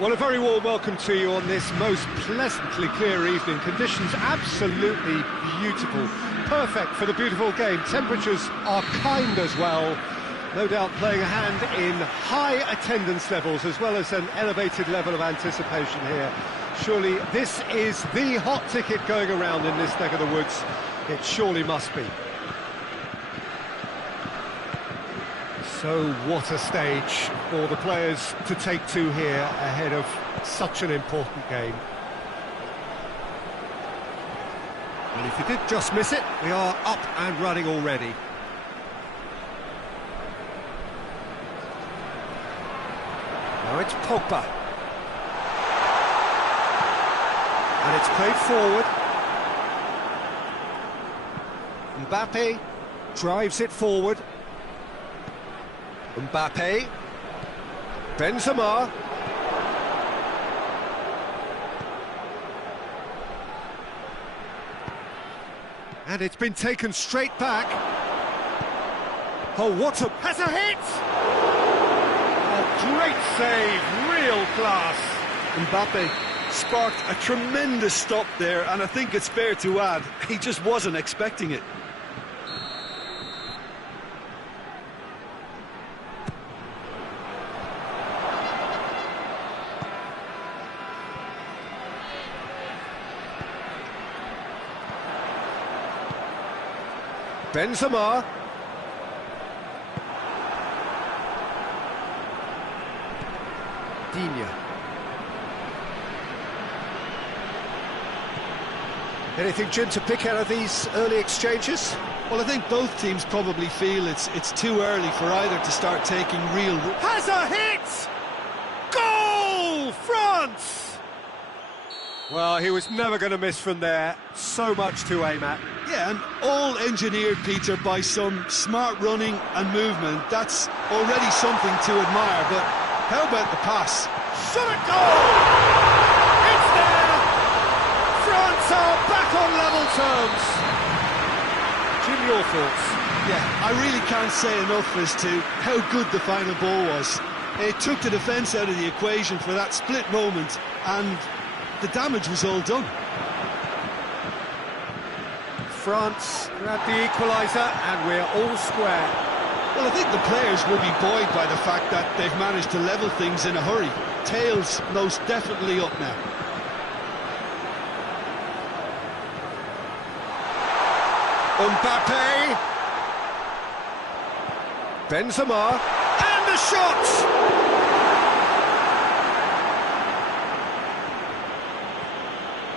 Well, a very warm welcome to you on this most pleasantly clear evening. Conditions absolutely beautiful, perfect for the beautiful game. Temperatures are kind as well, no doubt playing a hand in high attendance levels as well as an elevated level of anticipation here. Surely this is the hot ticket going around in this neck of the woods. It surely must be. So what a stage for the players to take to here ahead of such an important game. And if you did just miss it, we are up and running already. Now it's Pogba. And it's played forward. Mbappe drives it forward. Mbappe, Benzema, and it's been taken straight back. Oh, what a... has a hit! A great save, real class. Mbappe sparked a tremendous stop there, and I think it's fair to add, he just wasn't expecting it. Benzema. Digne. Anything, Jim, to pick out of these early exchanges? Well, I think both teams probably feel it's too early for either to start taking real... Has a hit! Goal! France! Well, he was never going to miss from there. So much to aim at. Yeah, and all engineered, Peter, by some smart running and movement. That's already something to admire, but how about the pass? Shot it, goal! It's there! France are back on level terms. Jim, your thoughts? Yeah, I really can't say enough as to how good the final ball was. It took the defence out of the equation for that split moment, and the damage was all done. France grab the equaliser and we're all square. Well, I think the players will be buoyed by the fact that they've managed to level things in a hurry. Tails most definitely up now. Mbappe, Benzema, and the shot!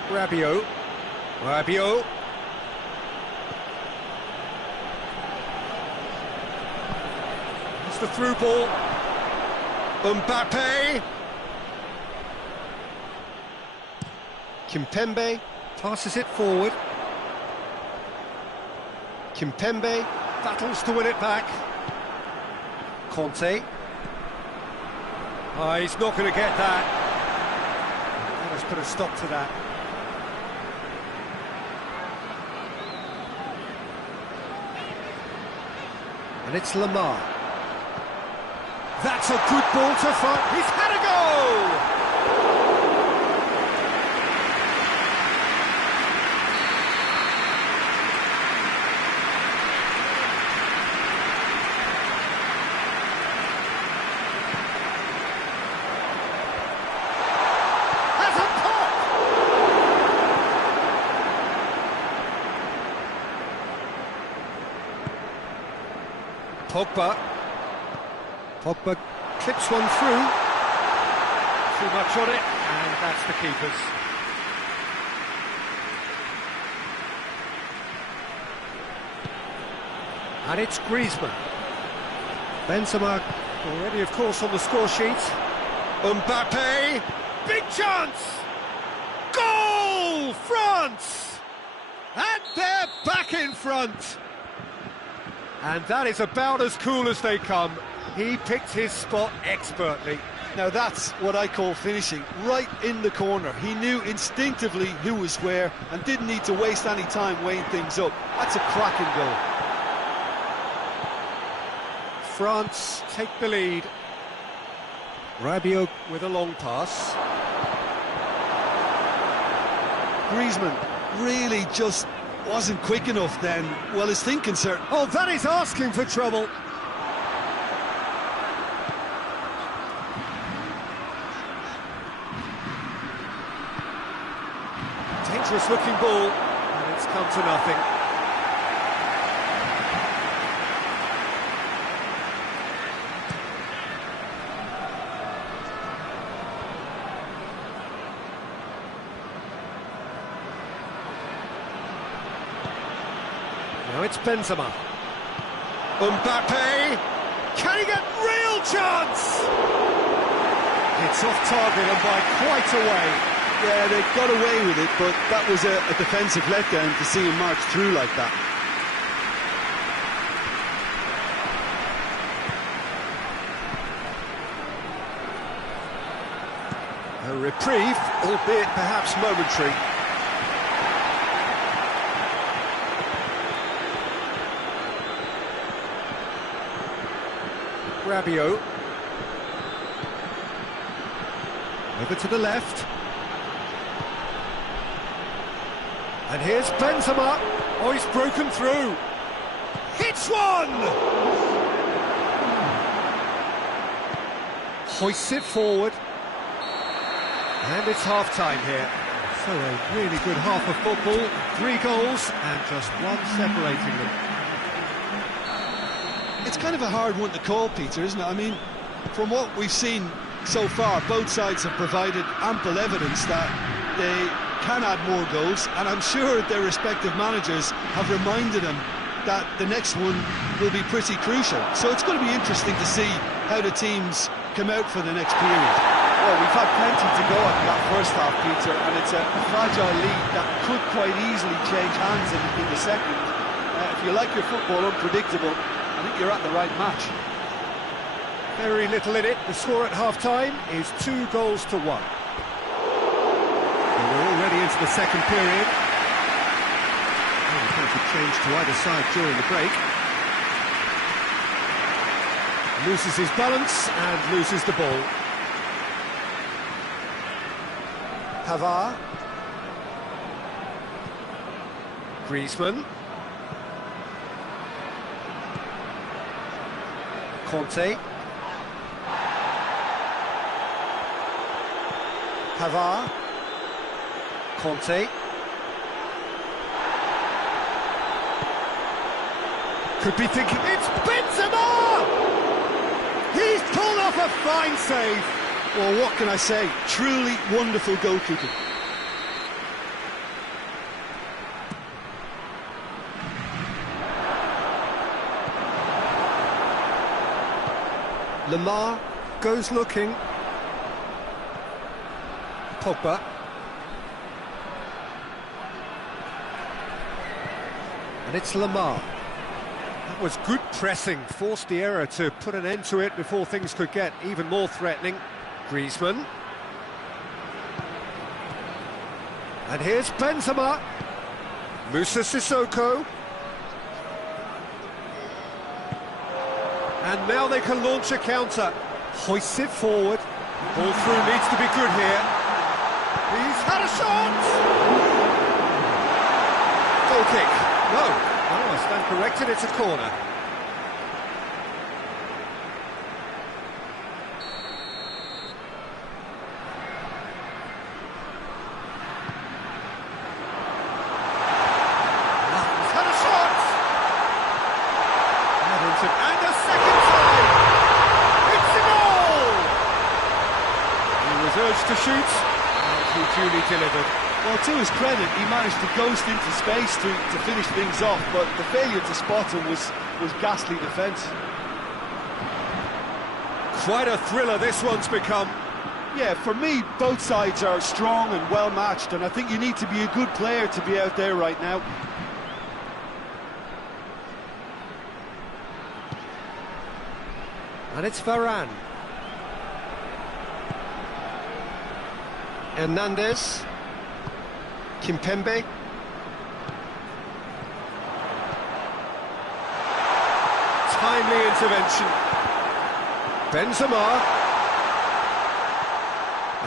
Rabiot. It's the through ball. Mbappe. Kimpembe passes it forward. Kimpembe battles to win it back. Conte. Oh, he's not going to get that. Let's put a stop to that. And it's Lamar. That's a good ball to find. He's had a go! Has a pop! Pogba clips one through. Too much on it, and that's the keeper's. And it's Griezmann. Benzema already, of course, on the score sheet. Mbappe, big chance! Goal! France! And they're back in front. And that is about as cool as they come. He picked his spot expertly. Now that's what I call finishing, right in the corner. He knew instinctively who was where and didn't need to waste any time weighing things up. That's a cracking goal. France take the lead. Rabiot with a long pass. Griezmann really just wasn't quick enough then. Well, his thinking, sir. Oh, that is asking for trouble. Dangerous looking ball, and it's come to nothing. Now it's Benzema. Mbappe! Can he get real chance? It's off target and by quite a way. Yeah, they got away with it, but that was a defensive letdown to see him march through like that. A reprieve, albeit perhaps momentary. Rabiot. Over to the left. And here's Benzema. Oh, he's broken through. Hits one! Hoists it forward. And it's half-time here. So a really good half of football. 3 goals and just one separating them. It's kind of a hard one to call, Peter, isn't it? I mean, from what we've seen so far, both sides have provided ample evidence that they can add more goals, and I'm sure their respective managers have reminded them that the next one will be pretty crucial. So it's going to be interesting to see how the teams come out for the next period. Well, we've had plenty to go at that first half, Peter, and it's a fragile lead that could quite easily change hands in the second. If you like your football unpredictable, I think you're at the right match. Very little in it. The score at half-time is 2 goals to 1. And we're already into the second period. And the coach had changed to either side during the break. Loses his balance and loses the ball. Pavard. Griezmann. Conte. Pavard. Conte. Could be thinking, it's Benzema! He's pulled off a fine save. Well, what can I say? Truly wonderful goalkeeping. Lamar goes looking. Pogba. And it's Lamar. That was good pressing, forced the error to put an end to it before things could get even more threatening. Griezmann. And here's Benzema. Moussa Sissoko. And now they can launch a counter. Hoists it forward. Ball through needs to be good here. He's had a shot! Goal kick. No, I stand corrected, it's a corner. He's had a shot! And a second time! It's a goal! He was urged to shoot, and he duly delivered. Well, to his credit, he managed to ghost into space to finish things off, but the failure to spot him was ghastly defence. Quite a thriller this one's become. Yeah, for me, both sides are strong and well matched, and I think you need to be a good player to be out there right now. And it's Varane. Hernandez. Kimpembe. Timely intervention. Benzema.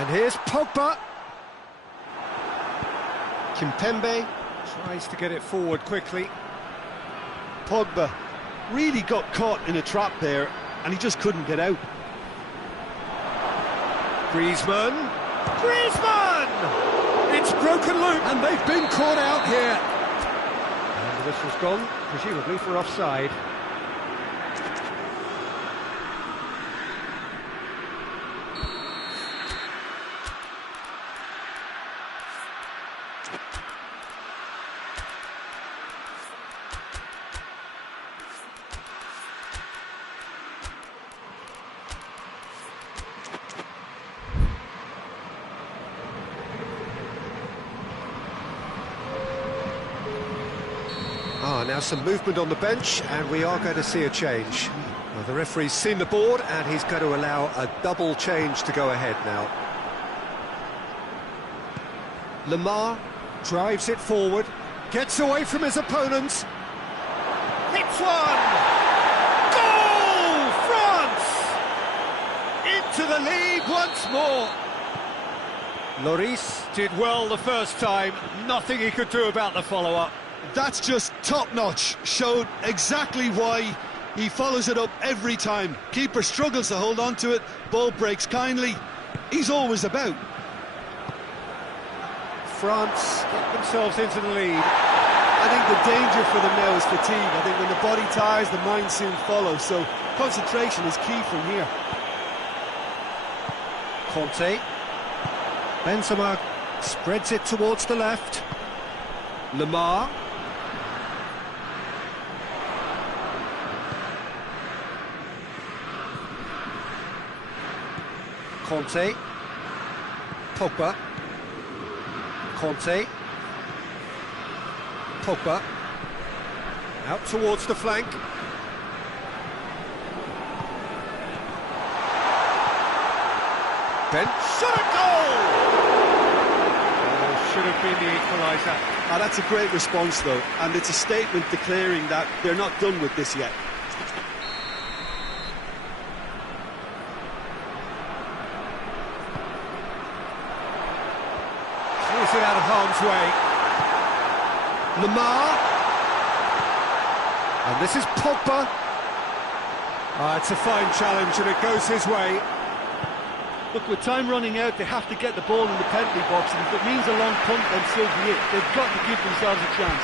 And here's Pogba. Kimpembe tries to get it forward quickly. Pogba really got caught in a trap there, and he just couldn't get out. Griezmann! It's broken loop, and they've been caught out here. And the whistle's gone, presumably for offside. Now some movement on the bench, and we are going to see a change. Well, the referee's seen the board, and he's going to allow a double change to go ahead now. Lamar drives it forward, gets away from his opponents. Hits one! Goal! France! Into the lead once more. Lloris did well the first time, nothing he could do about the follow-up. That's just top-notch, showed exactly why he follows it up every time. Keeper struggles to hold on to it, ball breaks kindly, he's always about. France get themselves into the lead. I think the danger for them now is fatigue. I think when the body tires, the mind soon follows, so concentration is key from here. Conte. Benzema spreads it towards the left. Lamar. Conte. Pogba. Conte. Pogba. Out towards the flank. Ben. Shot a goal! Should have been the equaliser. That's a great response though, and it's a statement declaring that they're not done with this yet. Clears it out of harm's way. Lamar. And this is Pogba. It's a fine challenge and it goes his way. Look, with time running out, they have to get the ball in the penalty box, and if it means a long punt, then so be it. They've got to give themselves a chance.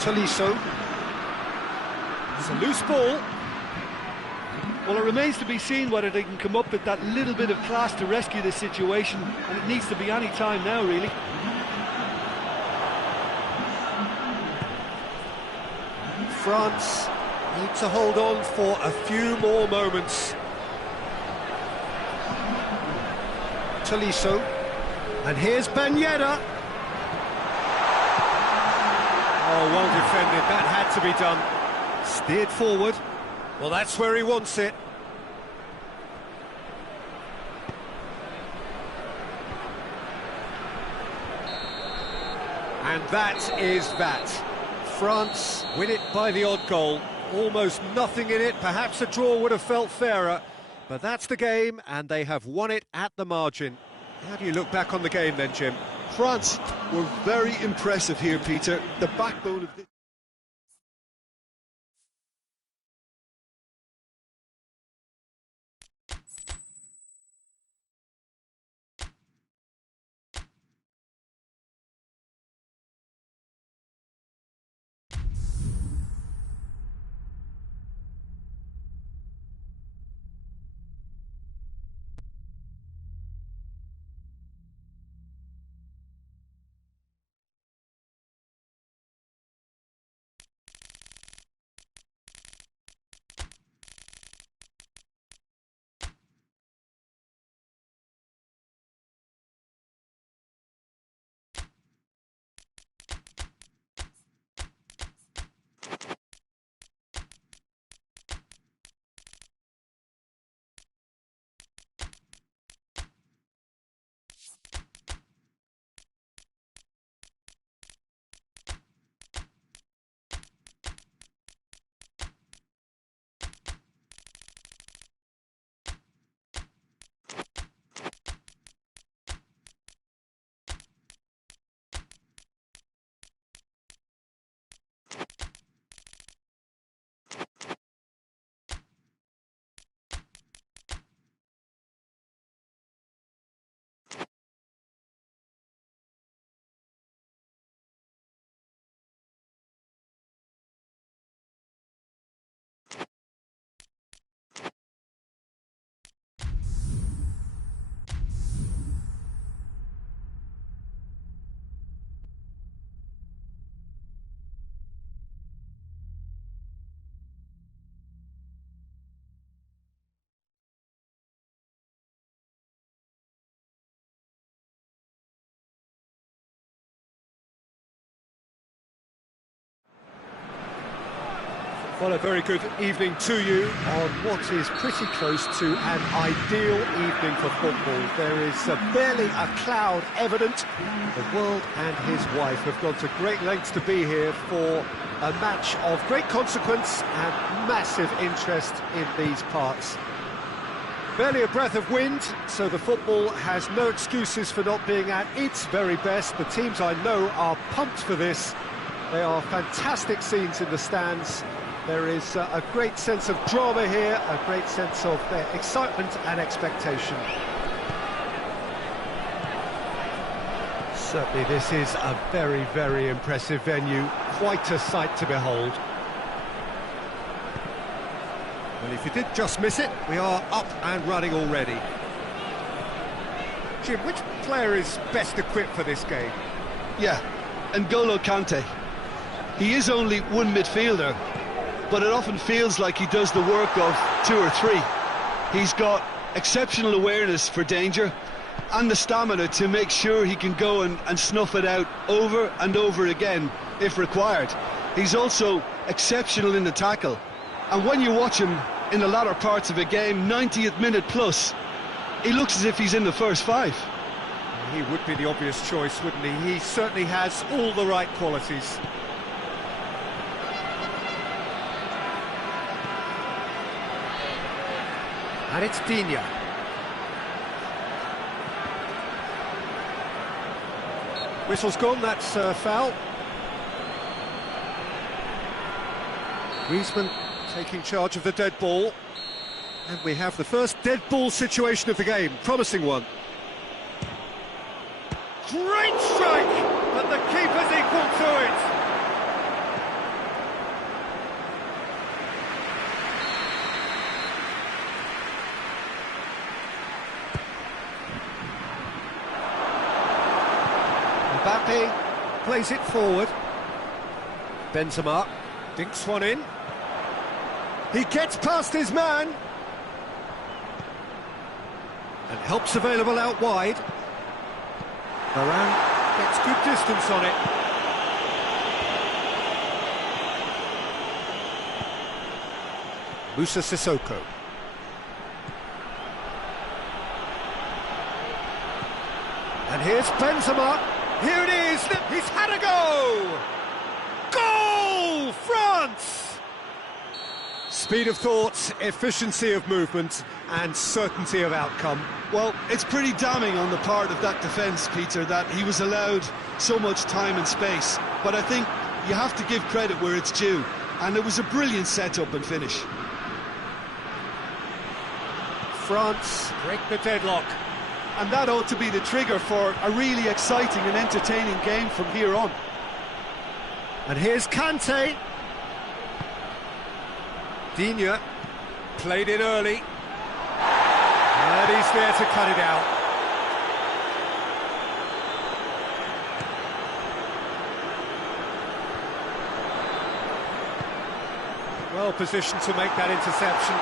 Tolisso. It's a loose ball. Well, it remains to be seen whether they can come up with that little bit of class to rescue this situation, and it needs to be any time now, really. France need to hold on for a few more moments. Tolisso. And here's Ben Yedder. Oh, well defended, that had to be done. Steered forward. Well, that's where he wants it. And that is that. France win it by the odd goal. Almost nothing in it. Perhaps a draw would have felt fairer. But that's the game, and they have won it at the margin. How do you look back on the game then, Jim? France were very impressive here, Peter. The backbone of this... Well, a very good evening to you on what is pretty close to an ideal evening for football. There is barely a cloud evident. The world and his wife have gone to great lengths to be here for a match of great consequence and massive interest in these parts. Barely a breath of wind, so the football has no excuses for not being at its very best. The teams I know are pumped for this. They are fantastic scenes in the stands. There is a great sense of drama here, a great sense of excitement and expectation. Certainly this is a very, very impressive venue, quite a sight to behold. Well, if you did just miss it, we are up and running already. Jim, which player is best equipped for this game? Yeah, N'Golo Kante. He is only one midfielder, but it often feels like he does the work of two or three. He's got exceptional awareness for danger and the stamina to make sure he can go and snuff it out over and over again if required. He's also exceptional in the tackle, and when you watch him in the latter parts of a game, 90th minute plus, he looks as if he's in the first five. He would be the obvious choice, wouldn't he? He certainly has all the right qualities. And it's Digne. Whistle's gone, that's foul. Griezmann taking charge of the dead ball. And we have the first dead ball situation of the game, promising one. Great strike, but the keeper's equal to it. Mbappe plays it forward. Benzema dinks one in. He gets past his man. And help's available out wide. Varane gets good distance on it. Moussa Sissoko. And here's Benzema. Here it is. He's had a go. Goal, France! Speed of thought, efficiency of movement, and certainty of outcome. Well, it's pretty damning on the part of that defence, Peter, that he was allowed so much time and space. But I think you have to give credit where it's due, and it was a brilliant set-up and finish. France break the deadlock. And that ought to be the trigger for a really exciting and entertaining game from here on. And here's Kante. Digne played in early. And he's there to cut it out. Well positioned to make that interception.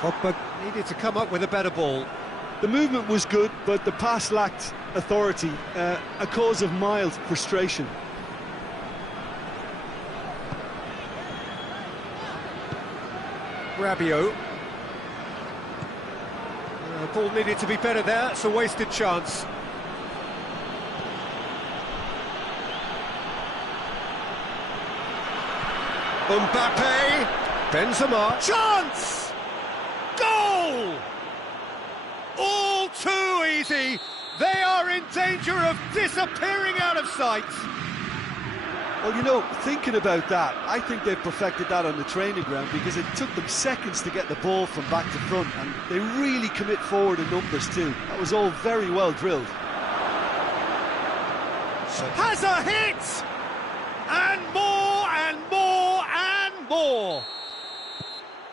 Pogba needed to come up with a better ball. The movement was good, but the pass lacked authority, a cause of mild frustration. Rabiot. Ball needed to be better there, it's a wasted chance. Mbappe, Benzema, chance! Goal! All too easy, they are in danger of disappearing out of sight. Well, you know, thinking about that, I think they've perfected that on the training ground because it took them seconds to get the ball from back to front, and they really commit forward in numbers too. That was all very well drilled. Has a hit! And more and more and more!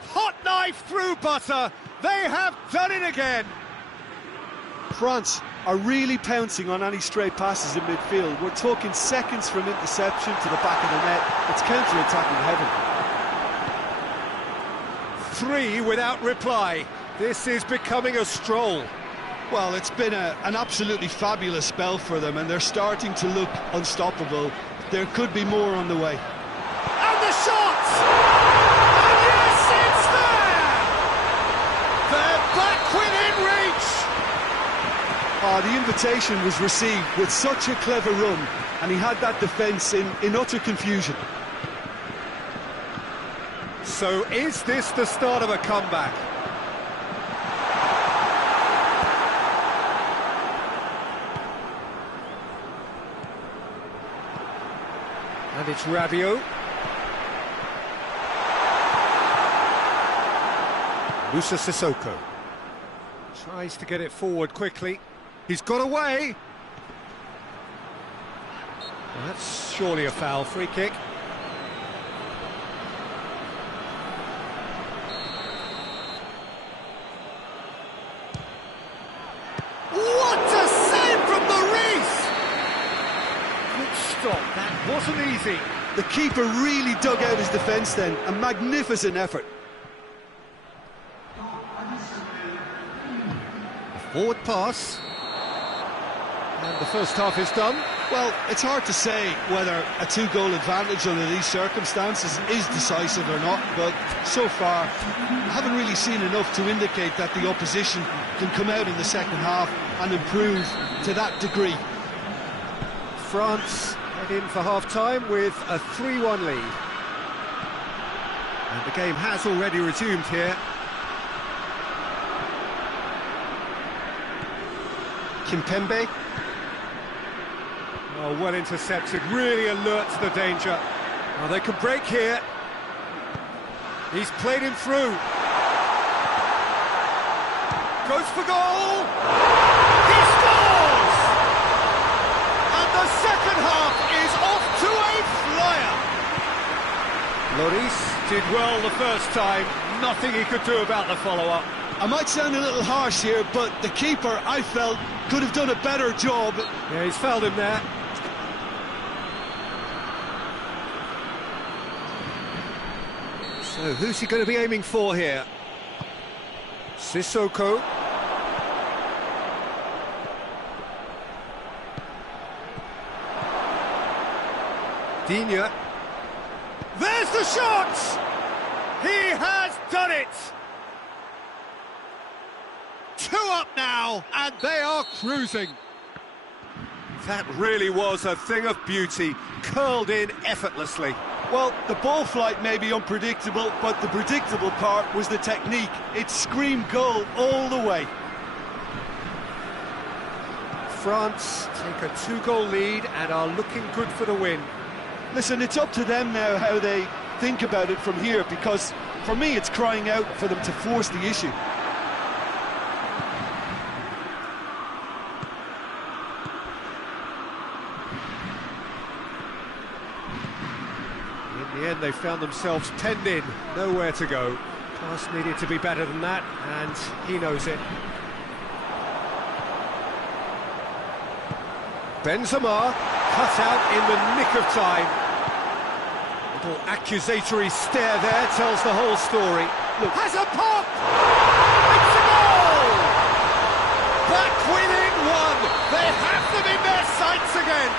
Hot knife through butter, they have done it again! France are really pouncing on any stray passes in midfield. We're talking seconds from interception to the back of the net. It's counter-attacking heaven. 3 without reply. This is becoming a stroll. Well, it's been an absolutely fabulous spell for them, and they're starting to look unstoppable. There could be more on the way. And the shot! invitation was received with such a clever run, and he had that defence in utter confusion. So is this the start of a comeback? And it's Rabiot. Musa Sissoko tries to get it forward quickly. He's got away. Well, that's surely a foul. Free kick. What a save from Maurice! Good stop. That wasn't easy. The keeper really dug out his defence then. A magnificent effort. Forward pass. And the first half is done. Well, it's hard to say whether a two-goal advantage under these circumstances is decisive or not, but so far I haven't really seen enough to indicate that the opposition can come out in the second half and improve to that degree. France head in for half-time with a 3-1 lead. And the game has already resumed here. Kimpembe. Oh, well intercepted, really alert to the danger. Well, they could break here. He's played him through. Goes for goal! He scores! And the second half is off to a flyer. Lloris did well the first time, nothing he could do about the follow-up. I might sound a little harsh here, but the keeper, I felt, could have done a better job. Yeah, he's fouled him there. So, who's he going to be aiming for here? Sissoko. Digne. There's the shot! He has done it! 2 up now, and they are cruising. That really was a thing of beauty, curled in effortlessly. Well, the ball flight may be unpredictable, but the predictable part was the technique. It screamed goal all the way. France take a 2-goal lead and are looking good for the win. Listen, it's up to them now how they think about it from here, because for me it's crying out for them to force the issue. In the end, they found themselves penned in, nowhere to go. Pass needed to be better than that, and he knows it. Benzema cut out in the nick of time. Little accusatory stare there tells the whole story. Look, has a pop! It's a goal! Back within 1. They have them in their sights again.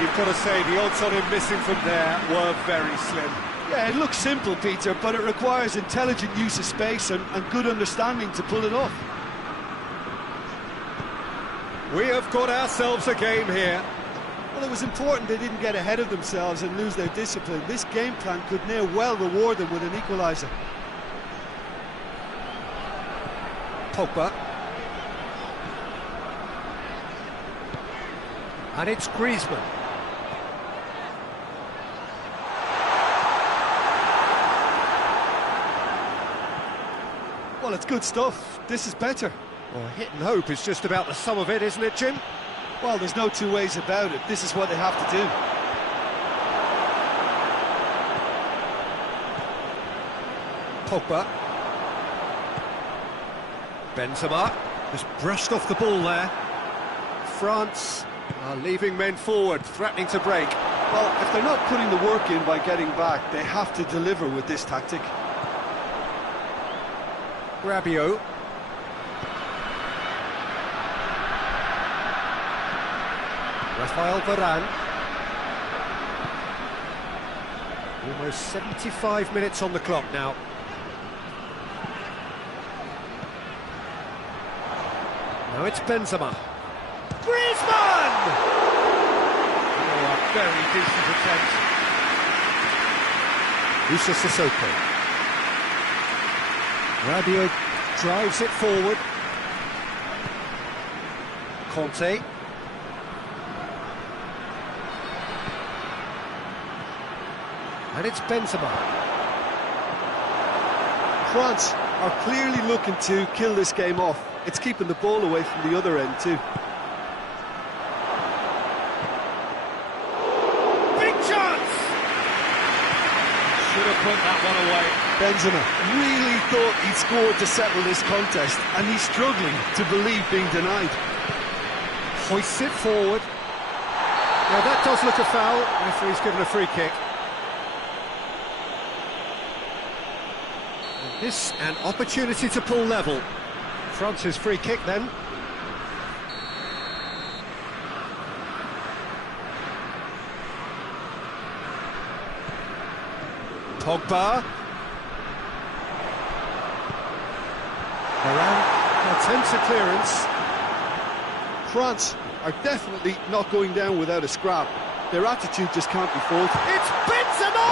You've got to say, the odds on him missing from there were very slim. Yeah, it looks simple, Peter, but it requires intelligent use of space and good understanding to pull it off. We have got ourselves a game here. Well, it was important they didn't get ahead of themselves and lose their discipline. This game plan could now well reward them with an equaliser. Pogba. And it's Griezmann. Well, it's good stuff. This is better. Well, hit and hope is just about the sum of it, isn't it, Jim? Well, there's no two ways about it. This is what they have to do. Pogba. Benzema has brushed off the ball there. France are leaving men forward, threatening to break. Well, if they're not putting the work in by getting back, they have to deliver with this tactic. Rabiot. Rafael Varane. Almost 75 minutes on the clock now. Now it's Benzema. Griezmann! Oh, a very decent attempt. Usa Sissoko. Rabiot drives it forward. Conte. And it's Benzema. France are clearly looking to kill this game off. It's keeping the ball away from the other end too. Big chance! Should have put that one away. Benzema really thought he'd scored to settle this contest, and he's struggling to believe being denied. Hoists it forward. Now that does look a foul. Referee's given a free kick. And this an opportunity to pull level. France's free kick then. Pogba. Varane attempts a clearance. France are definitely not going down without a scrap. Their attitude just can't be faulted. It's Benzema!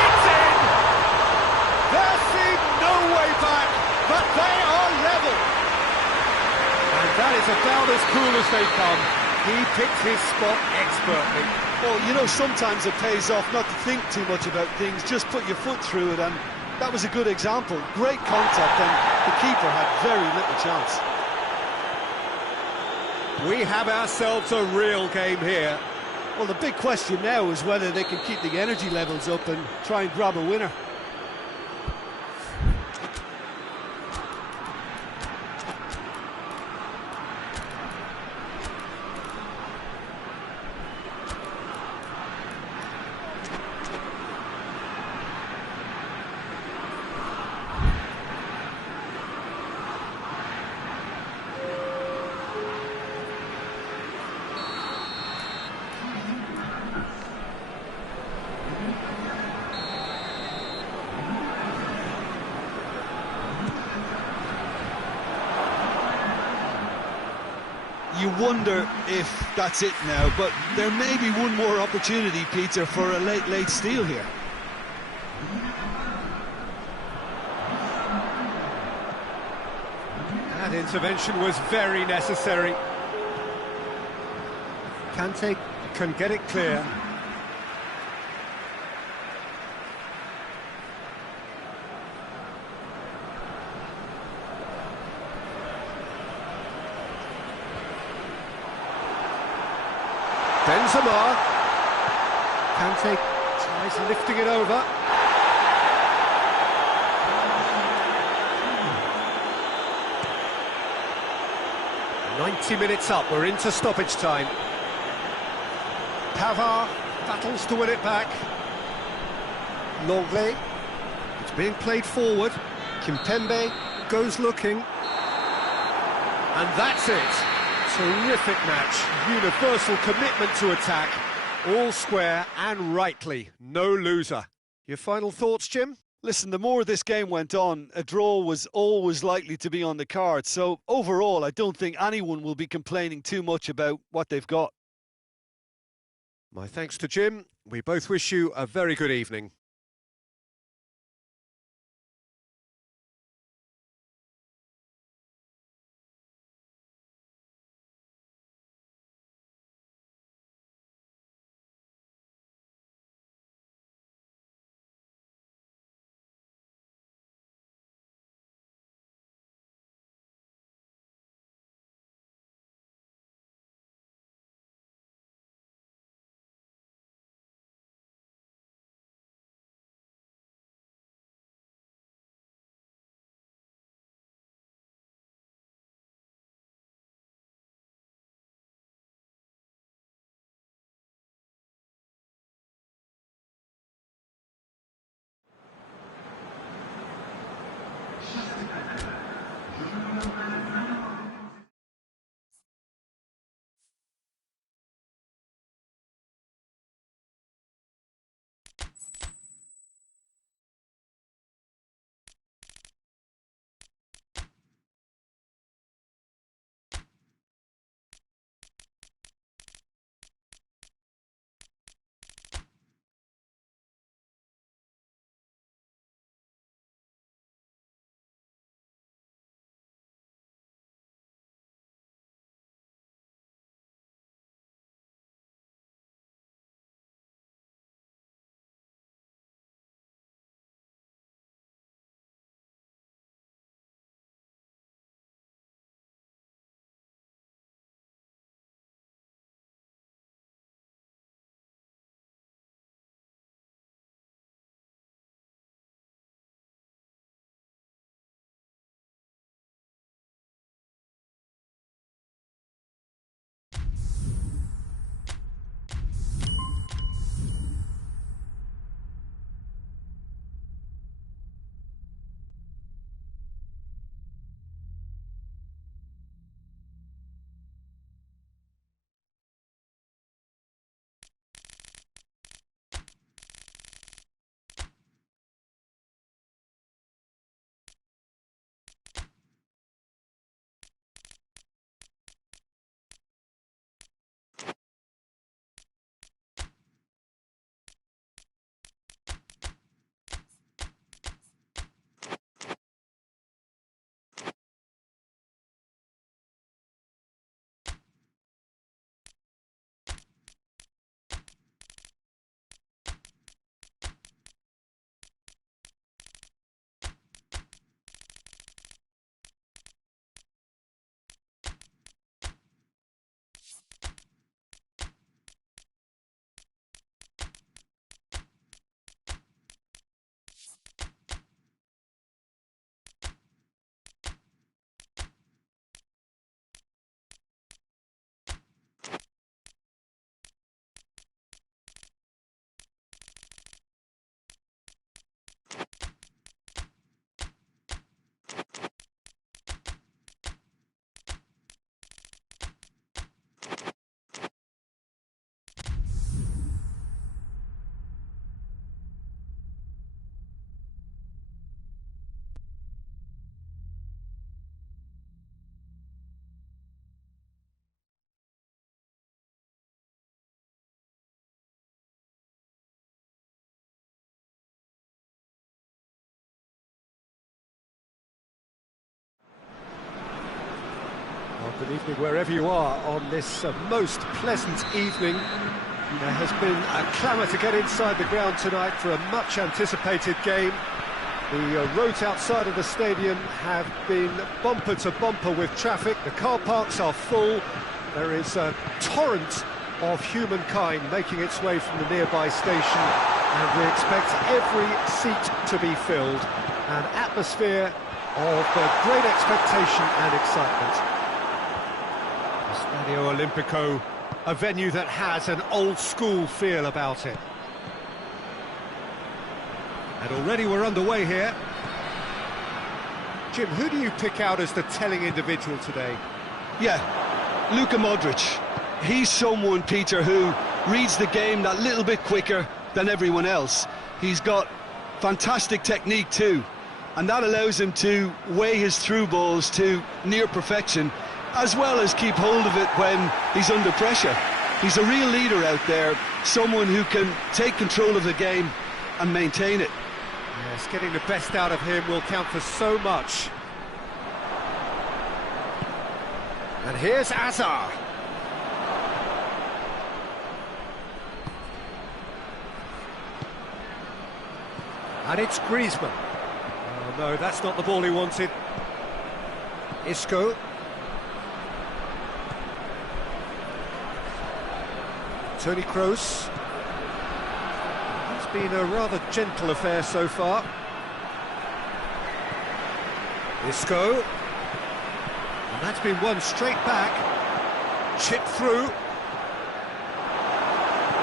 It's in! There seemed no way back, but they are level. And that is about as cool as they come. He picked his spot expertly. Well, you know, sometimes it pays off not to think too much about things, just put your foot through it, and that was a good example. Great contact, and the keeper had very little chance. We have ourselves a real game here. Well, the big question now is whether they can keep the energy levels up and try and grab a winner. You wonder if that's it now, but there may be one more opportunity, Peter, for a late steal here. That intervention was very necessary. Kante can get it clear. Benzema. Kante tries lifting it over. "90 minutes up, we're into stoppage time. Pavard battles to win it back. Longley. It's being played forward. Kimpembe goes looking. And that's it. Terrific match, universal commitment to attack, all square and rightly, no loser. Your final thoughts, Jim? Listen, the more this game went on, a draw was always likely to be on the card, so overall I don't think anyone will be complaining too much about what they've got. My thanks to Jim. We both wish you a very good evening. Good evening wherever you are on this most pleasant evening. There has been a clamour to get inside the ground tonight for a much anticipated game. The roads outside of the stadium have been bumper to bumper with traffic. The car parks are full. There is a torrent of humankind making its way from the nearby station, and we expect every seat to be filled. An atmosphere of great expectation and excitement. Stadio Olimpico, a venue that has an old-school feel about it. And already we're underway here. Jim, who do you pick out as the telling individual today? Yeah, Luka Modric. He's someone, Peter, who reads the game that little bit quicker than everyone else. He's got fantastic technique too, and that allows him to weigh his through balls to near perfection, as well as keep hold of it when he's under pressure. He's a real leader out there, someone who can take control of the game and maintain it. Yes, getting the best out of him will count for so much. And here's Azar. And it's Griezmann. Oh no, that's not the ball he wanted. Isco. Toni Kroos. It's been a rather gentle affair so far. Isco. And that's been won straight back. Chipped through.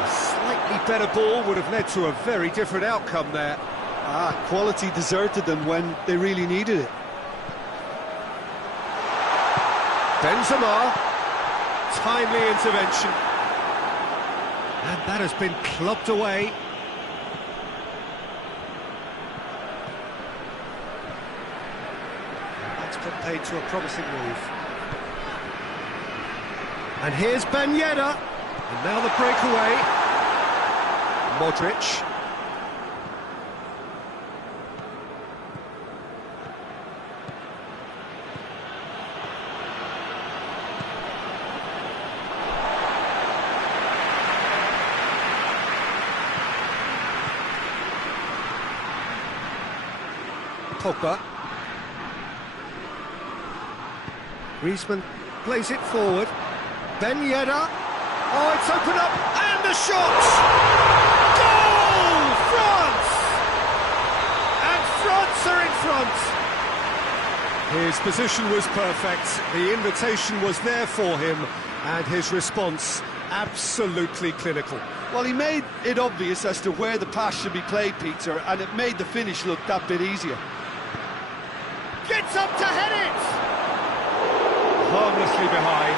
A slightly better ball would have led to a very different outcome there. Quality deserted them when they really needed it. Benzema. Timely intervention. And that has been clubbed away. That's been paid to a promising move. And here's Ben Yedder. And now the breakaway. Modric. Pogba. Griezmann plays it forward. Ben Yedder. Oh, it's opened up, and the shot! Goal! France! And France are in front. His position was perfect. The invitation was there for him, and his response absolutely clinical. Well, he made it obvious as to where the pass should be played, Peter, and it made the finish look that bit easier. Gets up to head it! Harmlessly behind.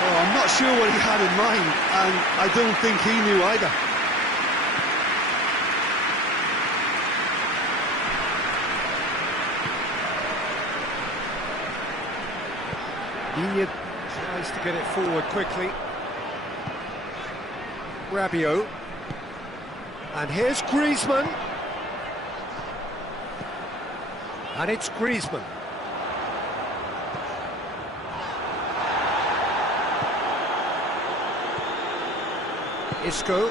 Oh, I'm not sure what he had in mind, and I don't think he knew either. Digne tries to get it forward quickly. Rabiot. And here's Griezmann. And it's Griezmann. Isco.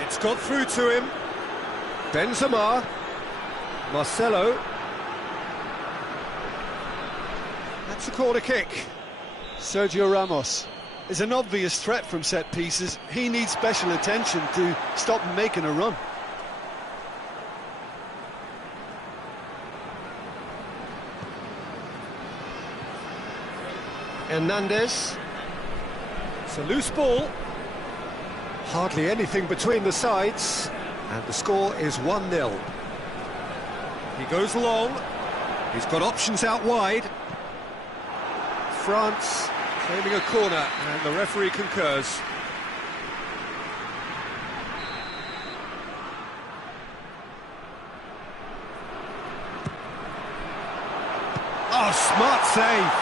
It's got through to him. Benzema. Marcelo. That's a corner kick. Sergio Ramos is an obvious threat from set pieces. He needs special attention to stop him making a run. Hernandez. It's a loose ball. Hardly anything between the sides. And the score is 1-0. He goes long. He's got options out wide. France claiming a corner, and the referee concurs. Oh, smart save.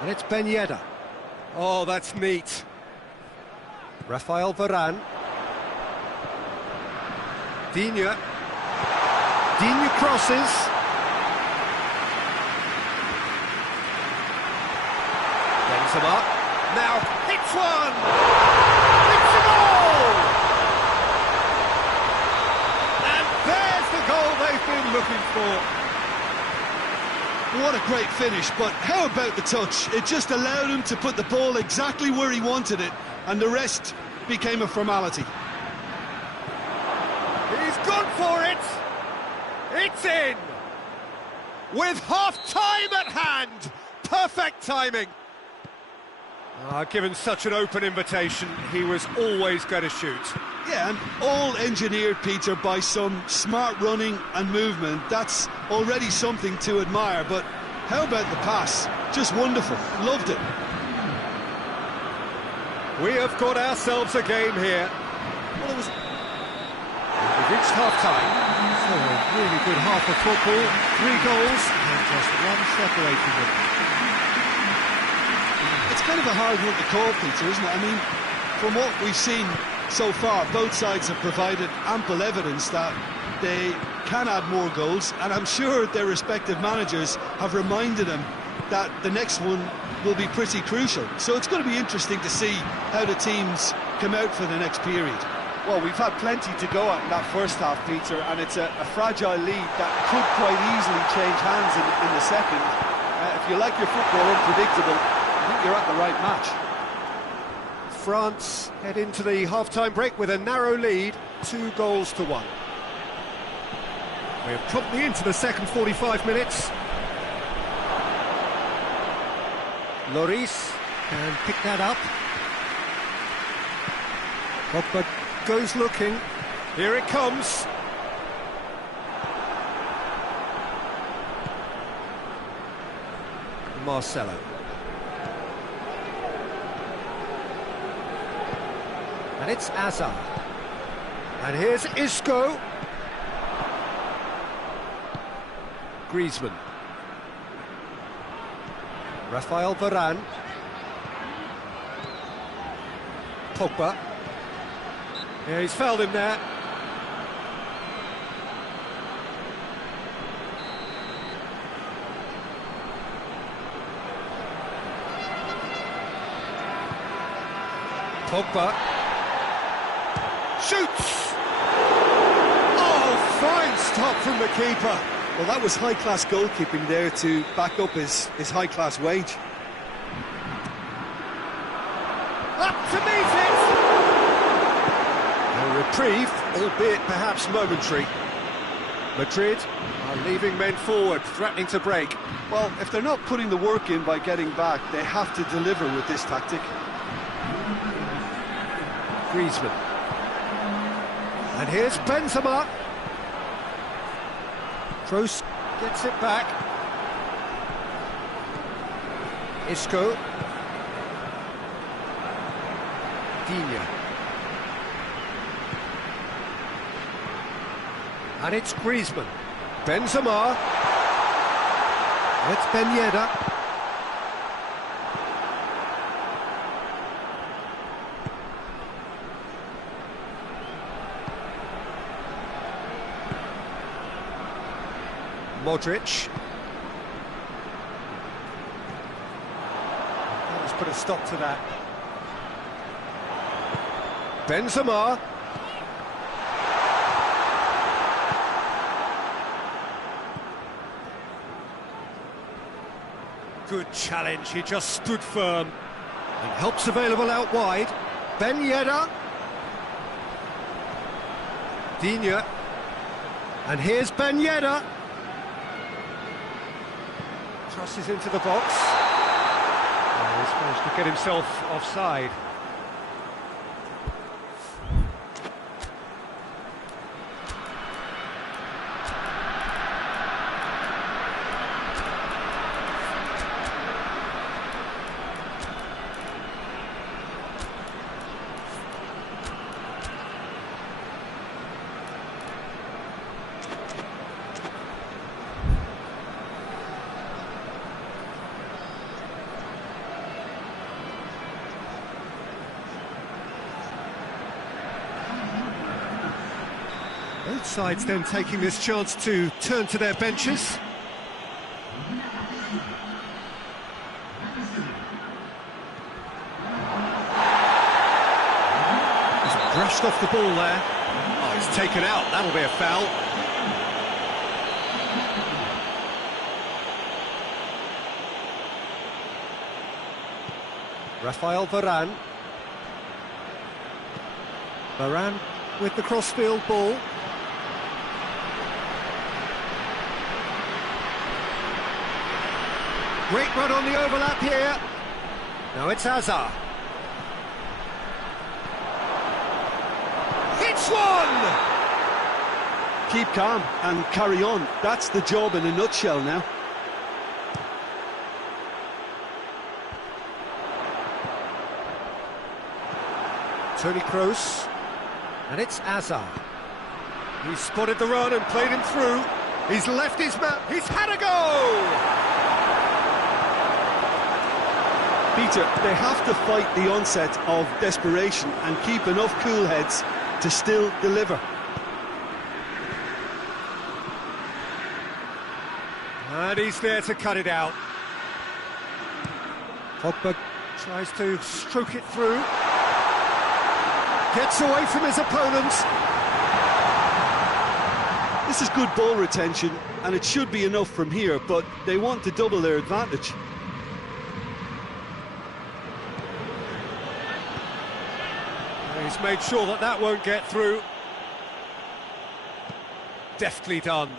And it's Ben Yedder. Oh, that's neat. Rafael Varane. Digne. Digne crosses. Benzema now hits one! It's a goal! And there's the goal they've been looking for. What a great finish, but how about the touch? It just allowed him to put the ball exactly where he wanted it, and the rest became a formality. He's gone for it! It's in! With half-time at hand! Perfect timing! Given such an open invitation, he was always going to shoot. Yeah, and all engineered, Peter, by some smart running and movement. That's already something to admire, but how about the pass? Just wonderful. Loved it. We have got ourselves a game here. Well, we've reached half-time. So a really good half of football, 3 goals, and just one separating them. It's kind of a hard one to call, Peter, isn't it? I mean, from what we've seen so far, both sides have provided ample evidence that they can add more goals, and I'm sure their respective managers have reminded them that the next one will be pretty crucial. So it's going to be interesting to see how the teams come out for the next period. Well, we've had plenty to go at in that first half, Peter, and it's a fragile lead that could quite easily change hands in the second. If you like your football unpredictable, I think you're at the right match. France head into the half-time break with a narrow lead, 2 goals to 1. We're promptly into the second 45 minutes. Lloris can pick that up. Pogba goes looking. Here it comes. Marcelo. And it's Hazard. And here's Isco. Griezmann. Rafael Varane. Pogba. Yeah, he's fouled him there. Pogba. Shoots! Oh, fine stop from the keeper. Well, that was high-class goalkeeping there to back up his high-class wage. Up to meet it! A reprieve, albeit perhaps momentary. Madrid are leaving men forward, threatening to break. Well, if they're not putting the work in by getting back, they have to deliver with this tactic. Griezmann. And here's Benzema. Kroos gets it back. Isco. Digne. And it's Griezmann. Benzema. It's Ben Yedder. Modric. Let's put a stop to that. Benzema. Good challenge, he just stood firm. And help's available out wide. Ben Yedder. Digne. And here's Ben Yedder. Crosses into the box. Oh, he's managed to get himself offside. Both sides then taking this chance to turn to their benches. touched off the ball there. Oh, it's taken out. That'll be a foul. Rafael Varane. Varane with the crossfield ball. Great run on the overlap here. Now it's Hazard. It's one! Keep calm and carry on. That's the job in a nutshell now. Toni Kroos. And it's Hazard. He's spotted the run and played him through. He's left his man. He's had a go! Peter, they have to fight the onset of desperation and keep enough cool heads to still deliver. And he's there to cut it out. Pogba tries to stroke it through. Gets away from his opponents. This is good ball retention, and it should be enough from here, but they want to double their advantage. He's made sure that that won't get through. Deftly done.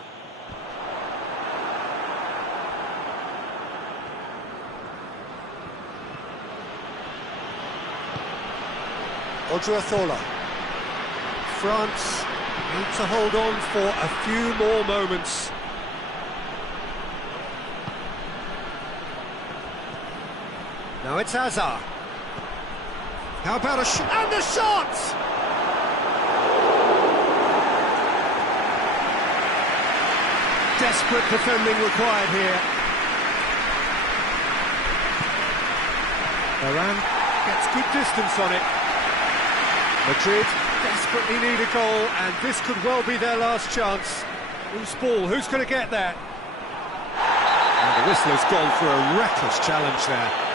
Odriozola. France need to hold on for a few more moments. Now it's Hazard. How about a shot? And the shot! Desperate defending required here. Varane gets good distance on it. Madrid desperately need a goal, and this could well be their last chance. Loose ball, who's going to get that? And the whistle has gone for a reckless challenge there.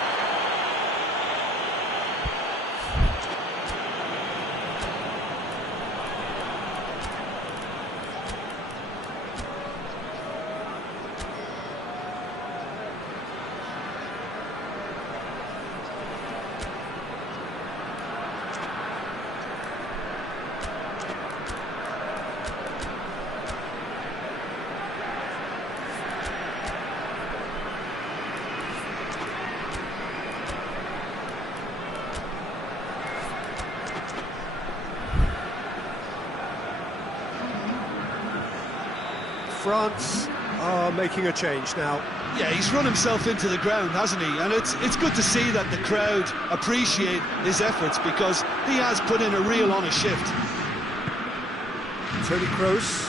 France are making a change now. Yeah, he's run himself into the ground, hasn't he? And it's good to see that the crowd appreciate his efforts, because he has put in a real honest shift. Toni Kroos.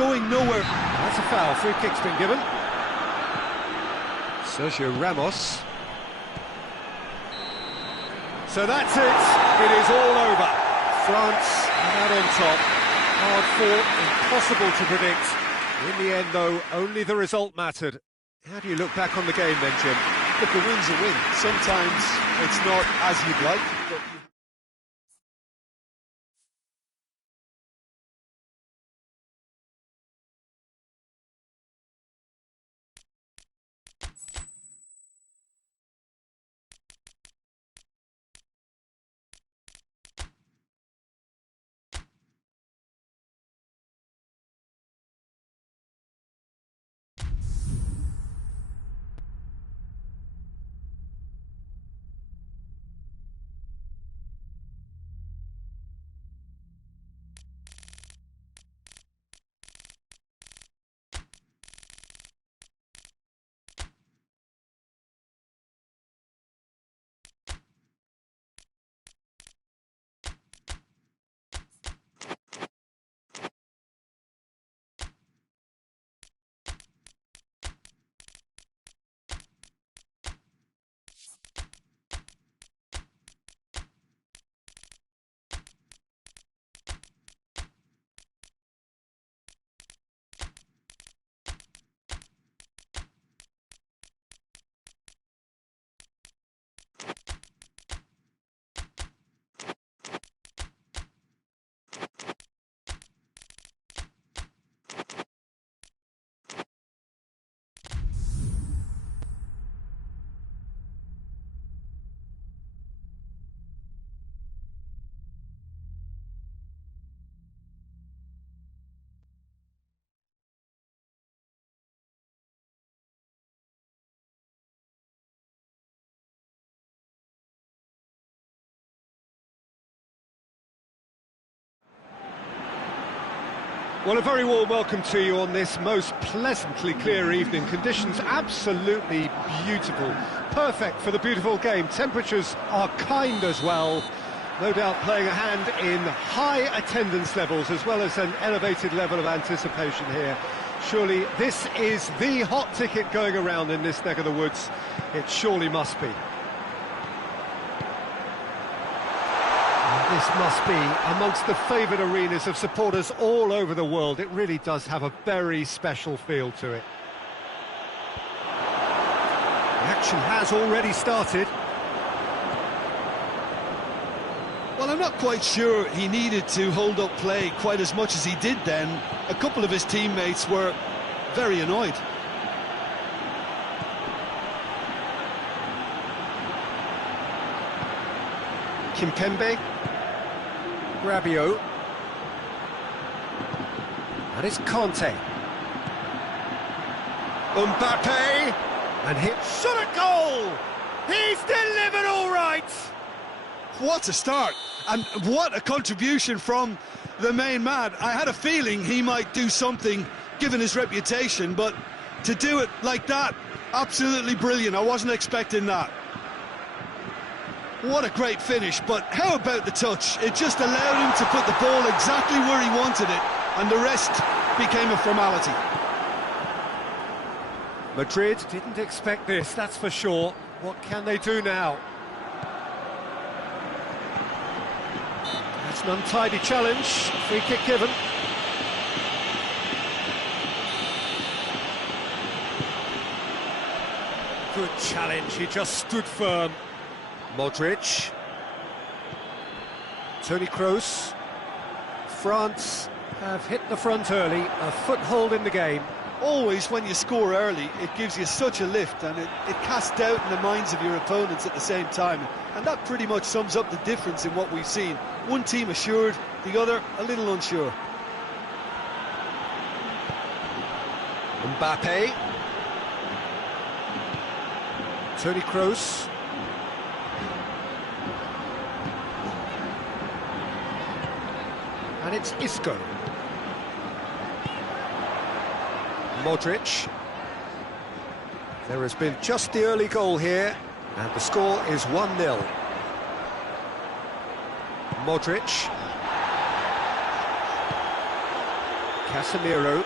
Going nowhere. That's a foul. Free kick's been given. Sergio Ramos. So that's it. It is all over. France are out on top. Hard fought, impossible to predict. In the end, though, only the result mattered. How do you look back on the game then, Jim? Look, a win's a win. Sometimes it's not as you'd like, but Well, a very warm welcome to you on this most pleasantly clear evening. Conditions absolutely beautiful, perfect for the beautiful game. Temperatures are kind as well, no doubt playing a hand in high attendance levels as well as an elevated level of anticipation here. Surely this is the hot ticket going around in this neck of the woods. It surely must be. This must be amongst the favoured arenas of supporters all over the world. It really does have a very special feel to it. The action has already started. Well, I'm not quite sure he needed to hold up play quite as much as he did then. A couple of his teammates were very annoyed. Kimpembe. Rabiot. And it's Conte. Mbappe. And hit. Shot at goal! He's delivered all right! What a start, and what a contribution from the main man. I had a feeling he might do something, given his reputation, but to do it like that, absolutely brilliant. I wasn't expecting that. What a great finish, but how about the touch? It just allowed him to put the ball exactly where he wanted it, and the rest became a formality. Madrid didn't expect this, that's for sure. What can they do now? It's an untidy challenge, free kick given. Good challenge, he just stood firm. Modric. Toni Kroos. France have hit the front early, a foothold in the game. Always when you score early, it gives you such a lift, and it casts doubt in the minds of your opponents at the same time. And that pretty much sums up the difference in what we've seen. One team assured, the other a little unsure. Mbappe. Toni Kroos. And it's Isco. Modric. There has been just the early goal here, and the score is 1-0. Modric. Casemiro.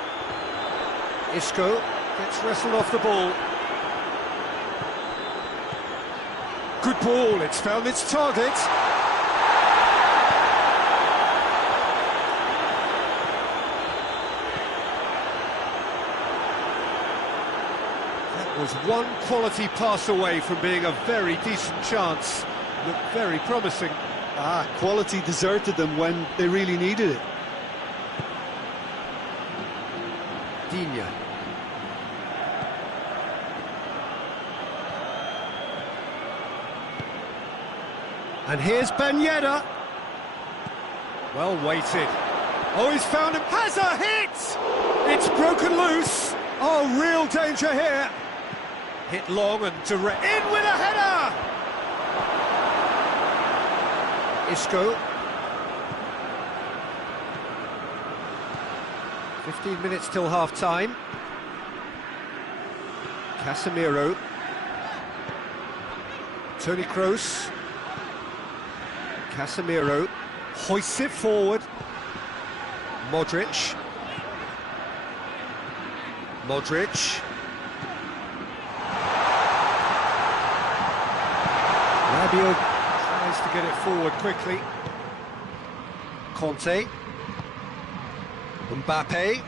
Isco gets wrestled off the ball. Good ball, it's found its target. Was one quality pass away from being a very decent chance. Looked very promising. Quality deserted them when they really needed it. Digne. And here's Ben Yedder. Well weighted. Oh, he's found him. Has a hit! It's broken loose. Oh, real danger here. Hit long and direct. In with a header! Isco. 15 minutes till half-time. Casemiro. Toni Kroos. Casemiro. Hoists it forward. Modric. Modric. Rabiot tries to get it forward quickly. Conte. Mbappe.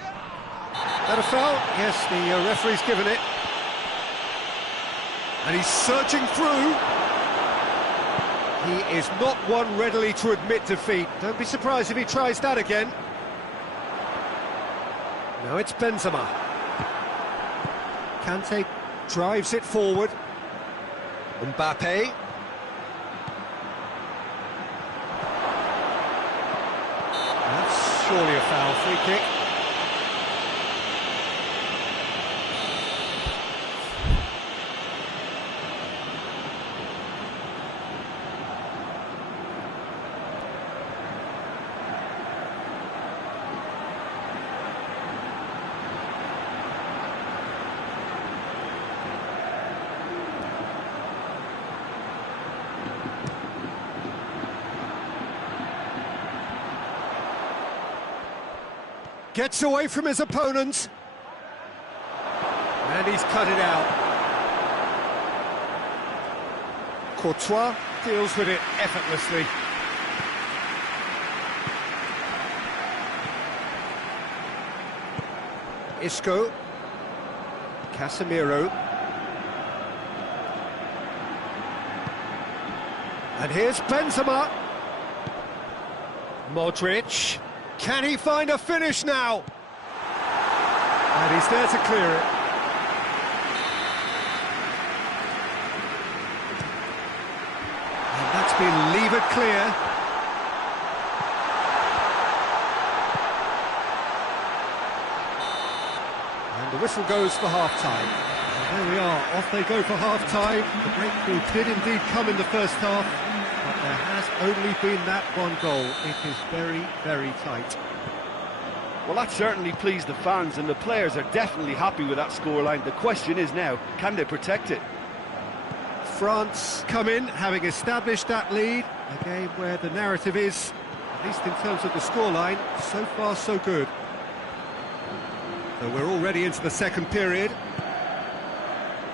That a foul? Yes, the referee's given it. And he's surging through. He is not one readily to admit defeat. Don't be surprised if he tries that again. Now it's Benzema. Kante drives it forward. Mbappe. That's surely a foul, free kick. Gets away from his opponent. And he's cut it out. Courtois deals with it effortlessly. Isco. Casemiro. And here's Benzema. Modric. Can he find a finish now? And he's there to clear it. And that's been levered clear. And the whistle goes for half-time. And there we are, off they go for half-time. The breakthrough did indeed come in the first half, but there has only been that one goal. It is very, very tight. Well, that certainly pleased the fans, and the players are definitely happy with that scoreline. The question is now, can they protect it? France come in, having established that lead. A game where the narrative is, at least in terms of the scoreline, so far so good. So we're already into the second period.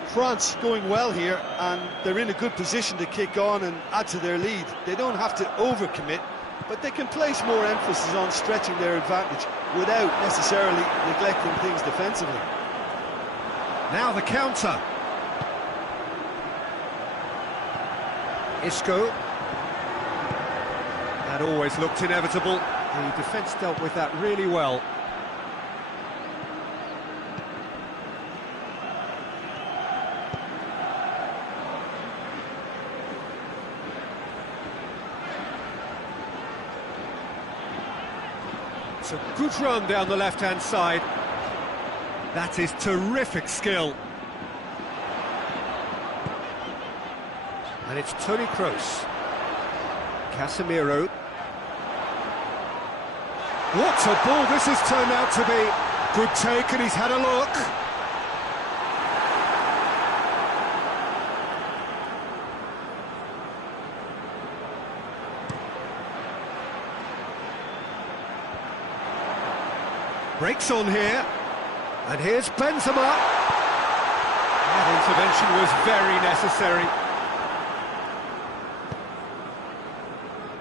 France going well here, and they're in a good position to kick on and add to their lead. They don't have to overcommit, but they can place more emphasis on stretching their advantage without necessarily neglecting things defensively. Now the counter. Isco. That always looked inevitable. The defence dealt with that really well. It's a good run down the left-hand side. That is terrific skill. And it's Toni Kroos. Casemiro. What a ball this has turned out to be. Good take, and he's had a look. Breaks on here, and here's Benzema. That intervention was very necessary.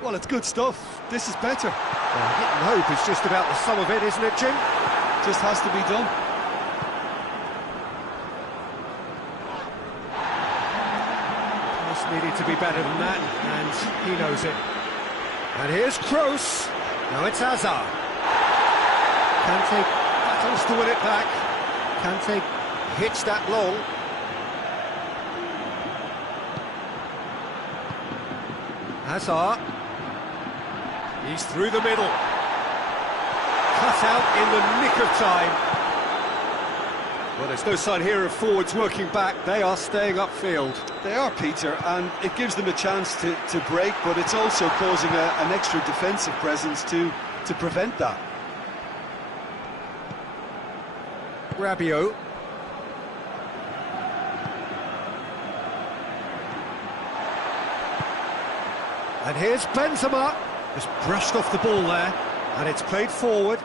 Well, it's good stuff. This is better. Well, hit and hope is just about the sum of it, isn't it, Jim? Just has to be done. Pass needed to be better than that, and he knows it. And here's Kroos. Now it's Hazard. Kante battles to win it back. Kante hits that long. Hazard. He's through the middle. Cut out in the nick of time. Well, there's no sign here of forwards working back. They are staying upfield. They are, Peter, and it gives them a chance to break, but it's also causing an extra defensive presence to prevent that. Rabiot. And here's Benzema. Just brushed off the ball there, and it's played forward.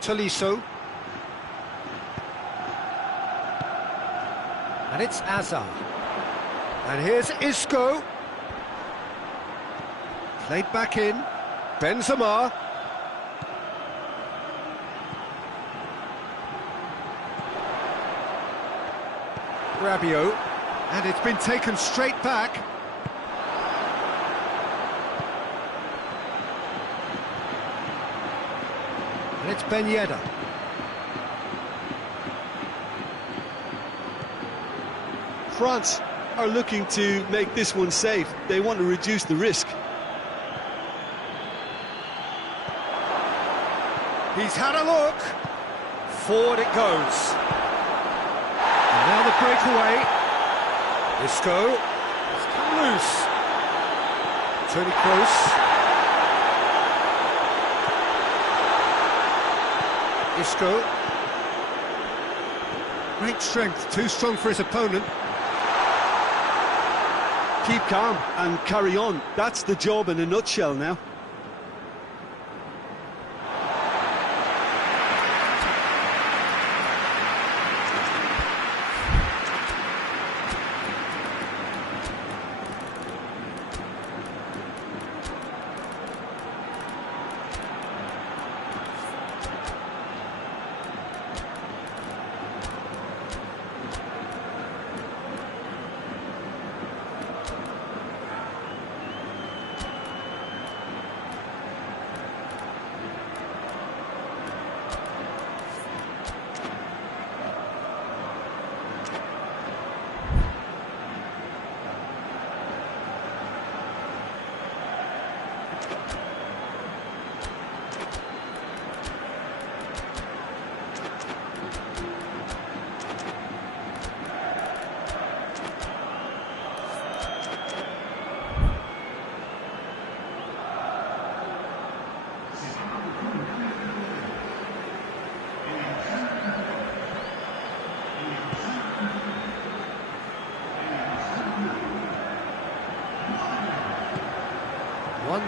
Tolisso. And it's Hazard. And here's Isco. Played back in. Benzema. Rabiot. And it's been taken straight back. And it's Ben Yedder. France are looking to make this one safe. They want to reduce the risk. He's had a look. Forward it goes. And now the breakaway. Isco. It's come loose. Toni Kroos. Isco. Great strength, too strong for his opponent. Keep calm and carry on. That's the job in a nutshell now.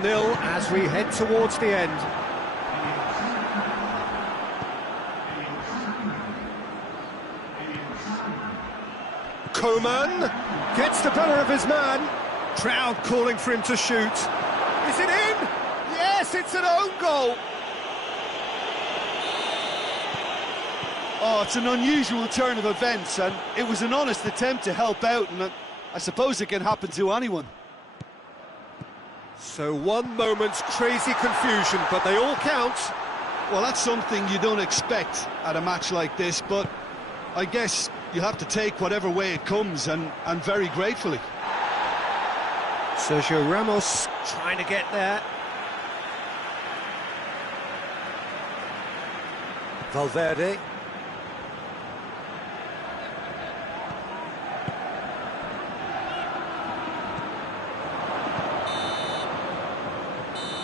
1-0 as we head towards the end. Coman gets the better of his man. Crowd calling for him to shoot. Is it in? Yes, it's an own goal. Oh, it's an unusual turn of events, and it was an honest attempt to help out, and I suppose it can happen to anyone. So one moment's crazy confusion, but they all count. Well, that's something you don't expect at a match like this, but I guess you have to take whatever way it comes, and very gratefully. Sergio Ramos trying to get there. Valverde.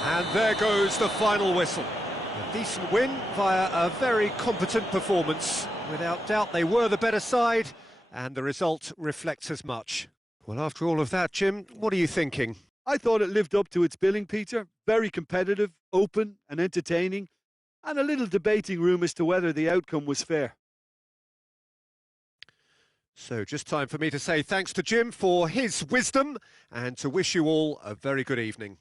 And there goes the final whistle. A decent win via a very competent performance. Without doubt, they were the better side, and the result reflects as much. Well, after all of that, Jim, what are you thinking? I thought it lived up to its billing, Peter. Very competitive, open and entertaining, and a little debating room as to whether the outcome was fair. So just time for me to say thanks to Jim for his wisdom and to wish you all a very good evening.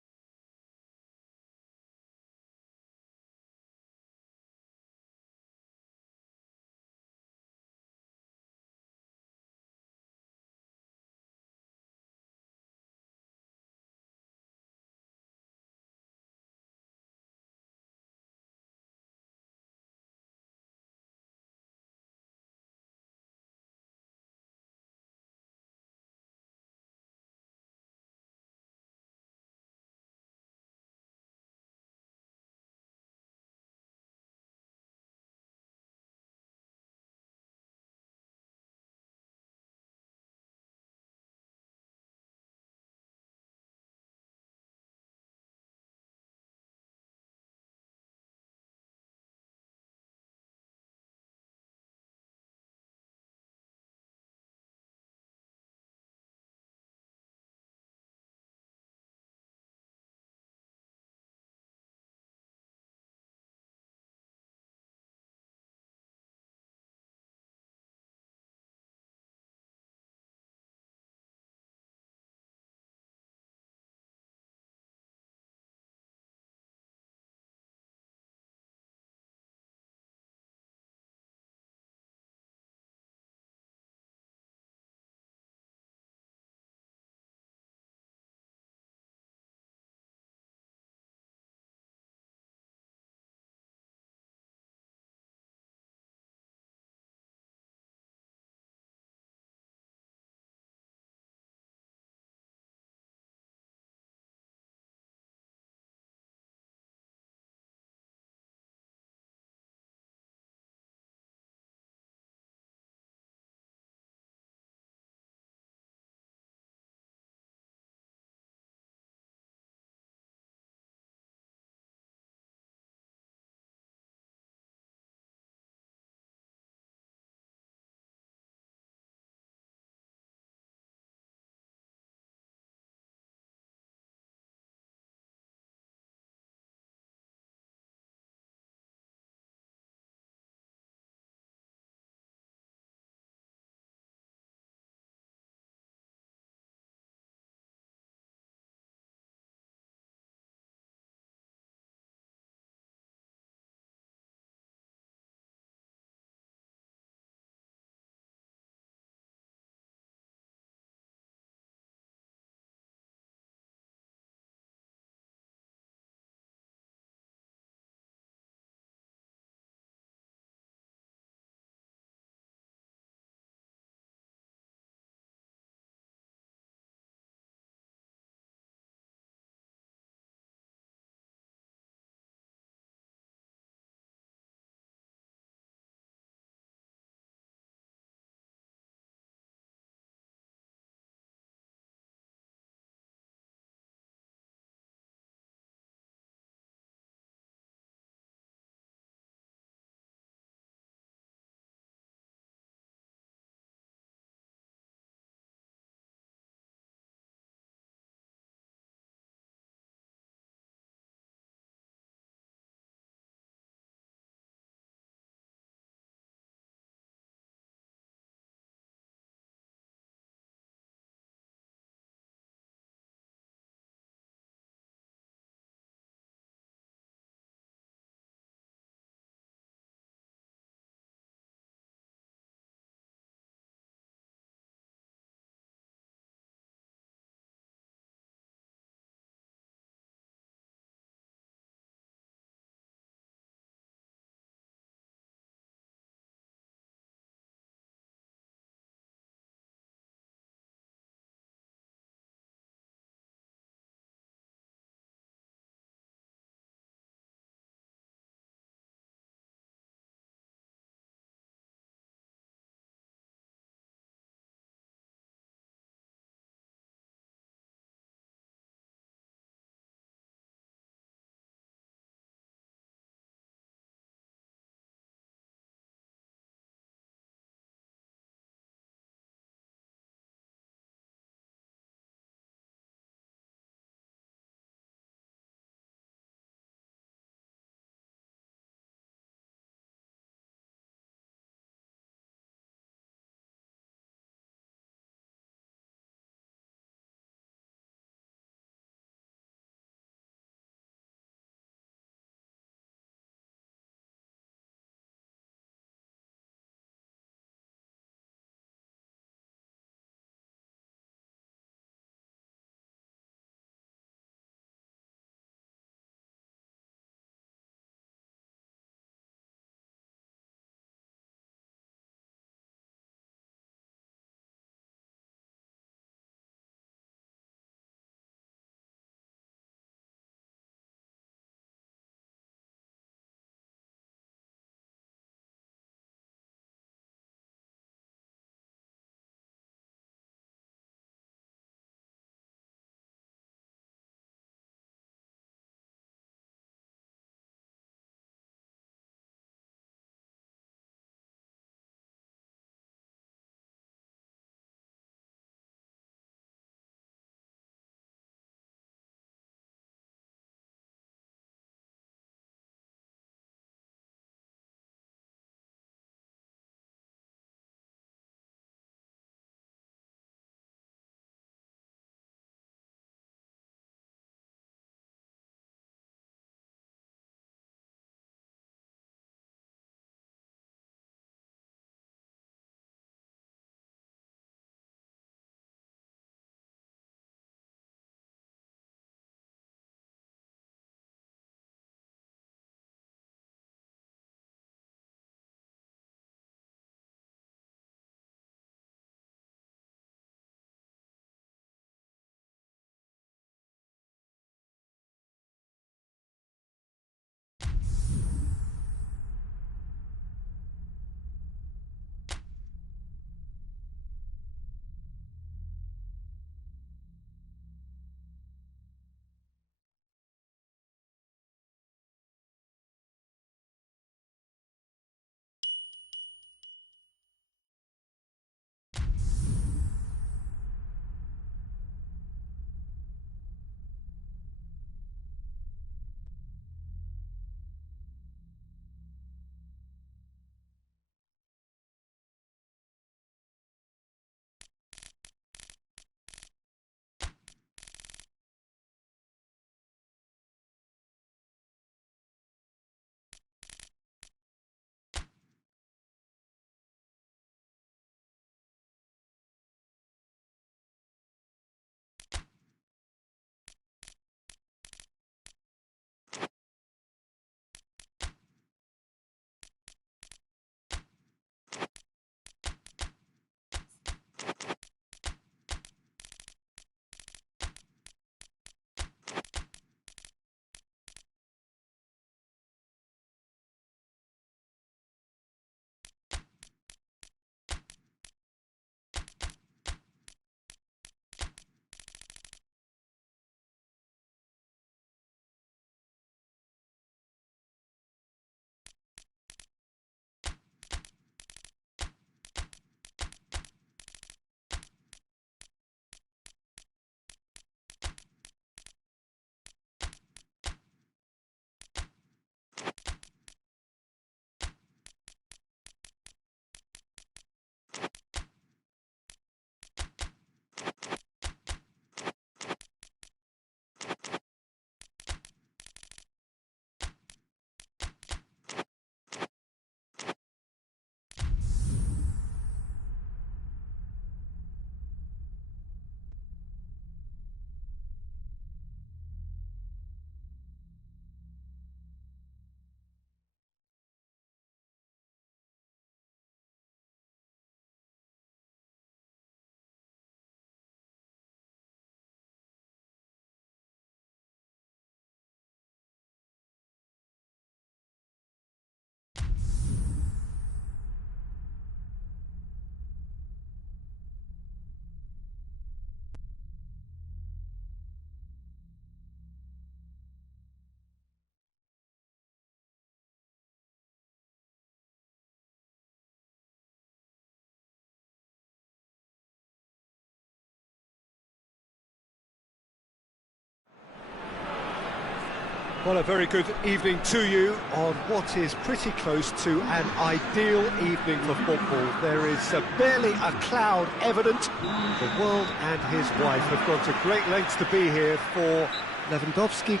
Well, a very good evening to you on what is pretty close to an ideal evening for football. There is barely a cloud evident. The world and his wife have gone to great lengths to be here for Lewandowski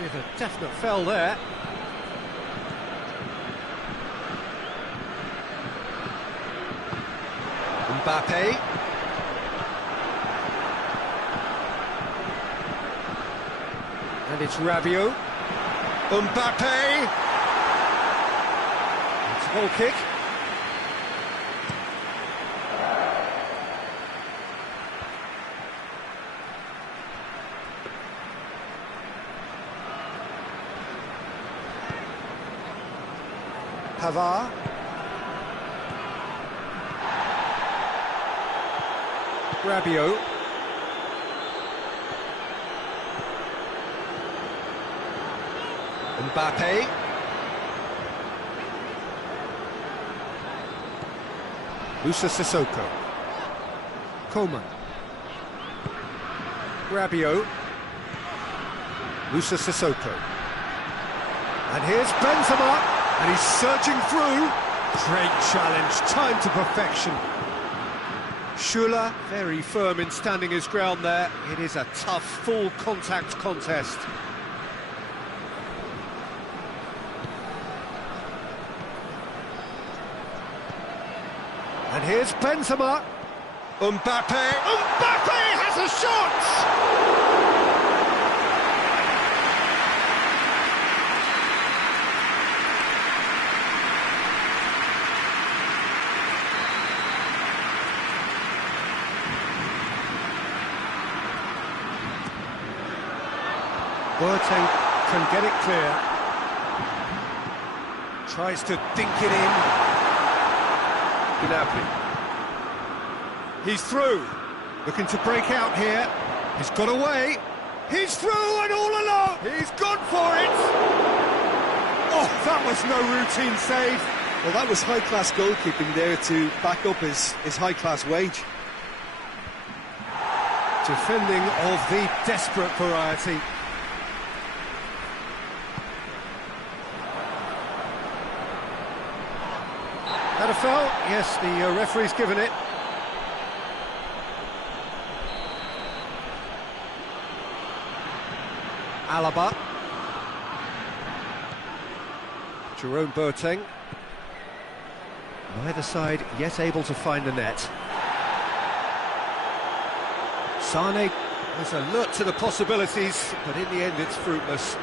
with a definite foul there. Mbappe. And it's Rabiot. Mbappe! It's a goal kick. Pavard. Rabiot. Mbappe. Moussa Sissoko. Coman. Rabiot. Moussa Sissoko. And here's Benzema, and he's surging through. Great challenge, time to perfection. Schuller, very firm in standing his ground there. It is a tough, full contact contest. And here's Benzema. Mbappe. Mbappe has a shot! Boateng can get it clear. Tries to dink it in. Gnabry. He's through. Looking to break out here. He's got away. He's through and all alone. He's gone for it. Oh, that was no routine save. Well, that was high-class goalkeeping there to back up his high-class wage. Defending of the desperate variety. Had a foul? Yes, the referee's given it. Alaba. Jerome Boateng. Neither side yet able to find the net. Sane is alert to the possibilities, but in the end it's fruitless.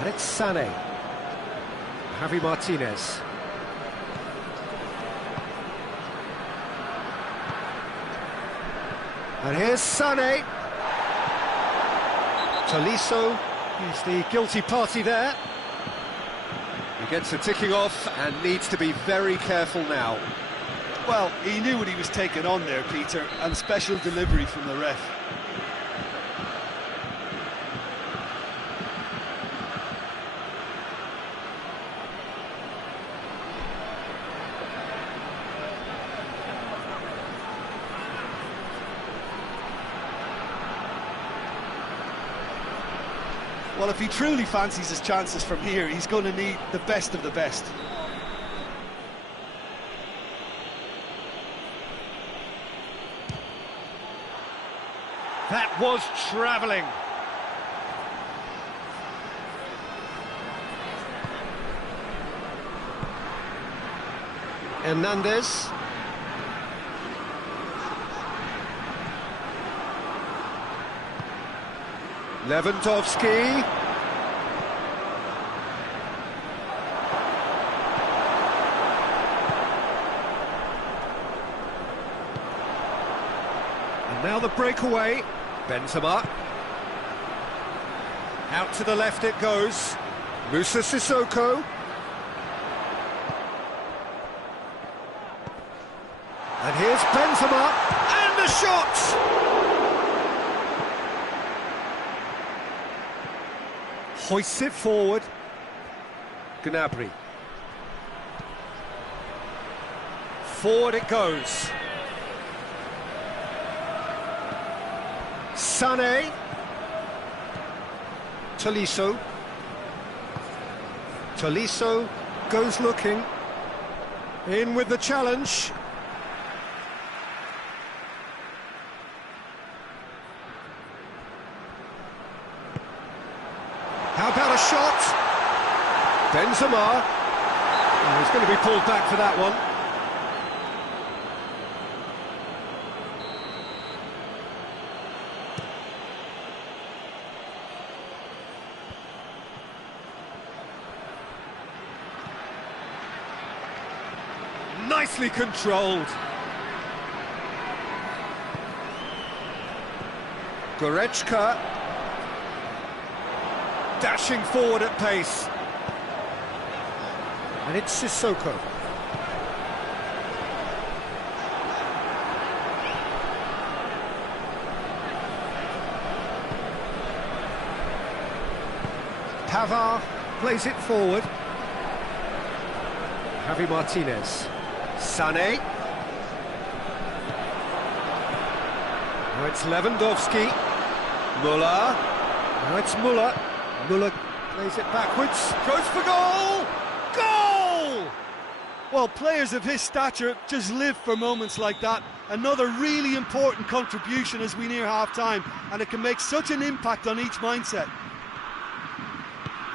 And it's Sane. Javi Martinez. And here's Sane. Tolisso is the guilty party there. He gets the ticking off and needs to be very careful now. Well, he knew what he was taking on there, Peter, and special delivery from the ref. Well, if he truly fancies his chances from here, he's going to need the best of the best. That was travelling. Hernandez. Lewandowski. And now the breakaway. Benzema. Out to the left it goes. Moussa Sissoko. And here's Benzema. And the shot! Hoists it forward. Gnabry. Forward it goes. Sané. Tolisso. Tolisso goes looking. In with the challenge. How about a shot? Benzema. Oh, he's going to be pulled back for that one. Nicely controlled. Goretzka. Dashing forward at pace. And it's Sissoko. Pavard plays it forward. Javi Martinez. Sané. Now it's Lewandowski. Müller. Now it's Müller. Müller plays it backwards. Goes for goal! Goal! Well, players of his stature just live for moments like that. Another really important contribution as we near half-time, and it can make such an impact on each mindset.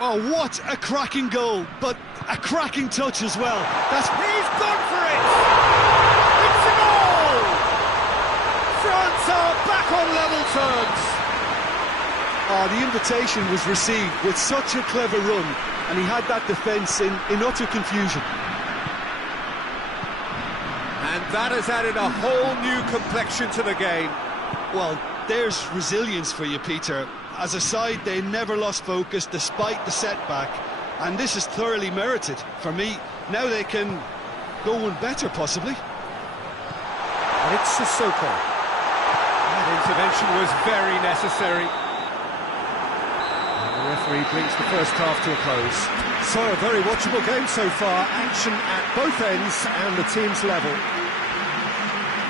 Oh, what a cracking goal, but a cracking touch as well. He's gone for it! It's a goal! France are back on level terms. Oh, the invitation was received with such a clever run, and he had that defence in utter confusion. And that has added a whole new complexion to the game. Well, there's resilience for you, Peter. As a side, they never lost focus despite the setback, and this is thoroughly merited. For me, now they can go one better, possibly. And it's Sissoko. That intervention was very necessary. And the referee brings the first half to a close. So, a very watchable game so far. Action at both ends and the team's level.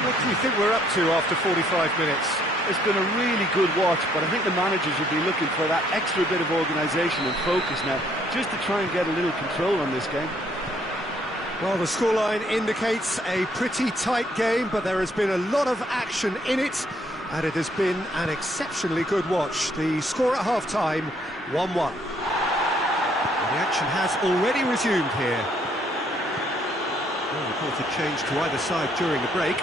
What do you think we're up to after 45 minutes? It's been a really good watch, but I think the managers will be looking for that extra bit of organisation and focus now, just to try and get a little control on this game. Well, the scoreline indicates a pretty tight game, but there has been a lot of action in it, and it has been an exceptionally good watch. The score at half-time, 1-1. The action has already resumed here. No reported change to either side during the break.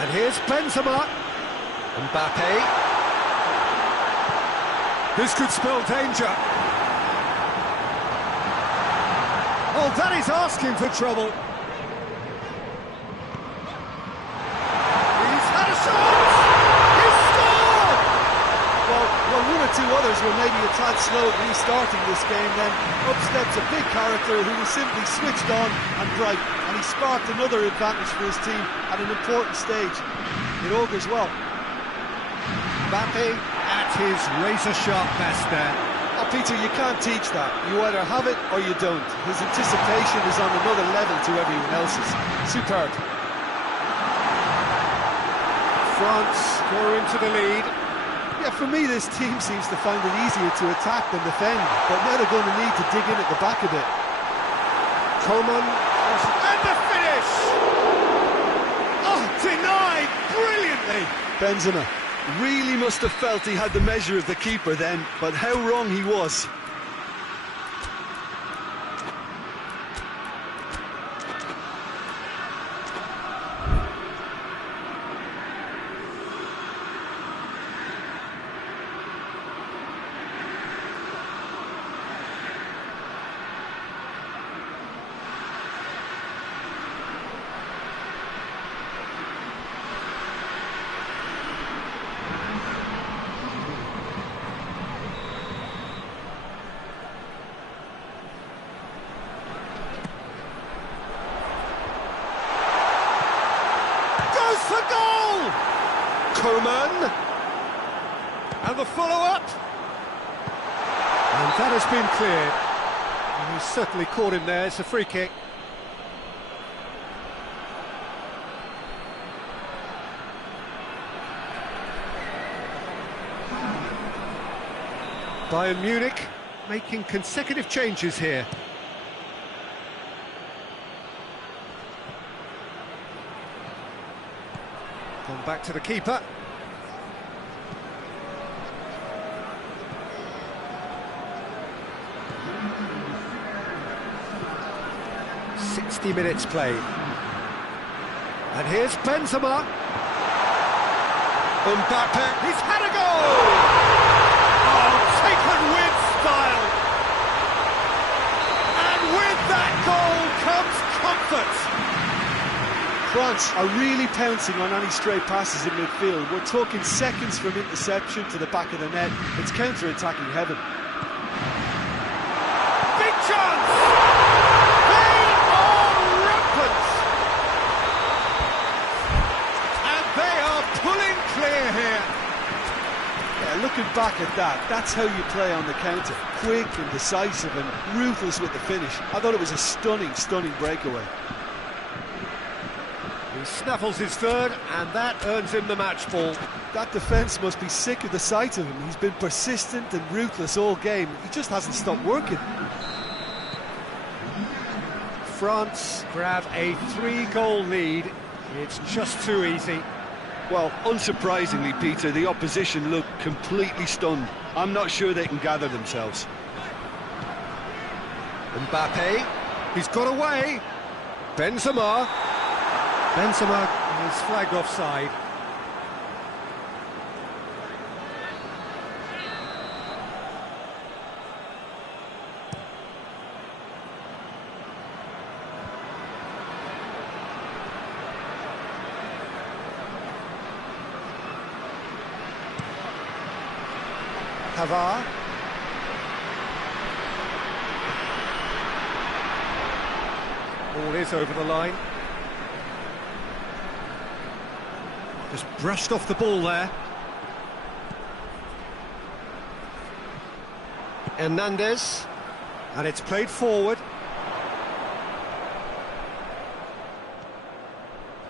And here's Benzema. Mbappe. This could spell danger. Oh, that is asking for trouble. He's had a shot! He's scored! Well, one or two others were maybe a tad slow at restarting this game, then up steps a big character who was simply switched on and bright, and he sparked another advantage for his team at an important stage. It augurs well. Mbappe at his razor-sharp best there. Oh, Peter, you can't teach that. You either have it or you don't. His anticipation is on another level to everyone else's. Superb. France go into the lead. Yeah, for me, this team seems to find it easier to attack than defend, but now they're going to need to dig in at the back a bit. Coman, and the finish! Oh, denied brilliantly! Benzema really must have felt he had the measure of the keeper then, but how wrong he was. For goal! Coman, and the follow-up, and that has been cleared. And he's certainly caught him there. It's a free kick. Bayern Munich making consecutive changes here. Gone back to the keeper. Minutes played. And here's Benzema. Mbappe, he's had a goal! Oh, taken with style! And with that goal comes comfort! France are really pouncing on any stray passes in midfield. We're talking seconds from interception to the back of the net. It's counter-attacking heaven. Big chance! Looking back at that, that's how you play on the counter. Quick and decisive and ruthless with the finish. I thought it was a stunning, stunning breakaway. He snaffles his third, and that earns him the match ball. That defence must be sick of the sight of him. He's been persistent and ruthless all game. He just hasn't stopped working. France grab a 3-goal lead. It's just too easy. Well, unsurprisingly, Peter, the opposition look completely stunned. I'm not sure they can gather themselves. Mbappe, he's got away. Benzema is flagged offside. Pavard. Ball is over the line. Just brushed off the ball there. Hernandez. And it's played forward.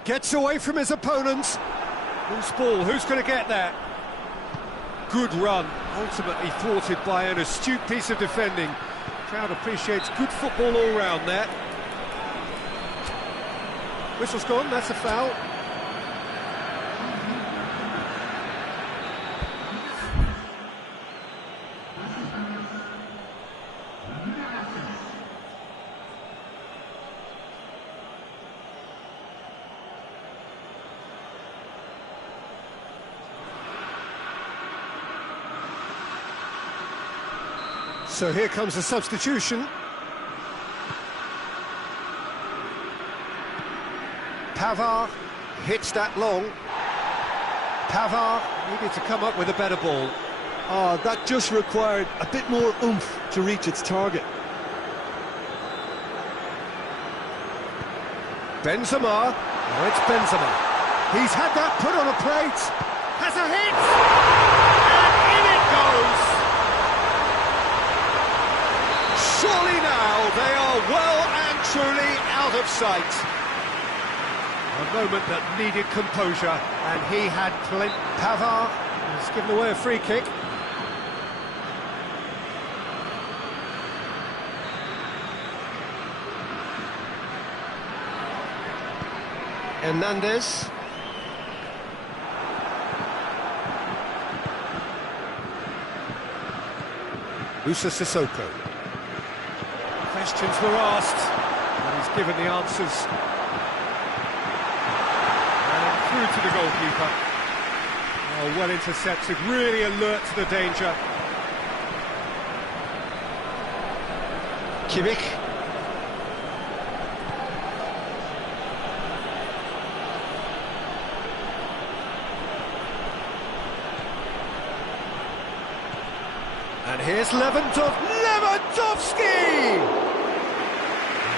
Gets away from his opponents. Loose ball, who's going to get there? Good run, ultimately thwarted by an astute piece of defending. Crowd appreciates good football all round there. Whistle's gone, that's a foul. So here comes the substitution. Pavard hits that long. Pavard needed to come up with a better ball. Oh, that just required a bit more oomph to reach its target. Benzema. Oh, it's Benzema. He's had that put on a plate. Has a hit! And in it goes! Surely now they are well and truly out of sight. A moment that needed composure, and he had plenty. Pavard has given away a free kick. Hernandez. Musa Sissoko. Questions were asked, and he's given the answers. And through to the goalkeeper. Oh, well intercepted, really alert to the danger. Kimmich. And here's Lewandowski!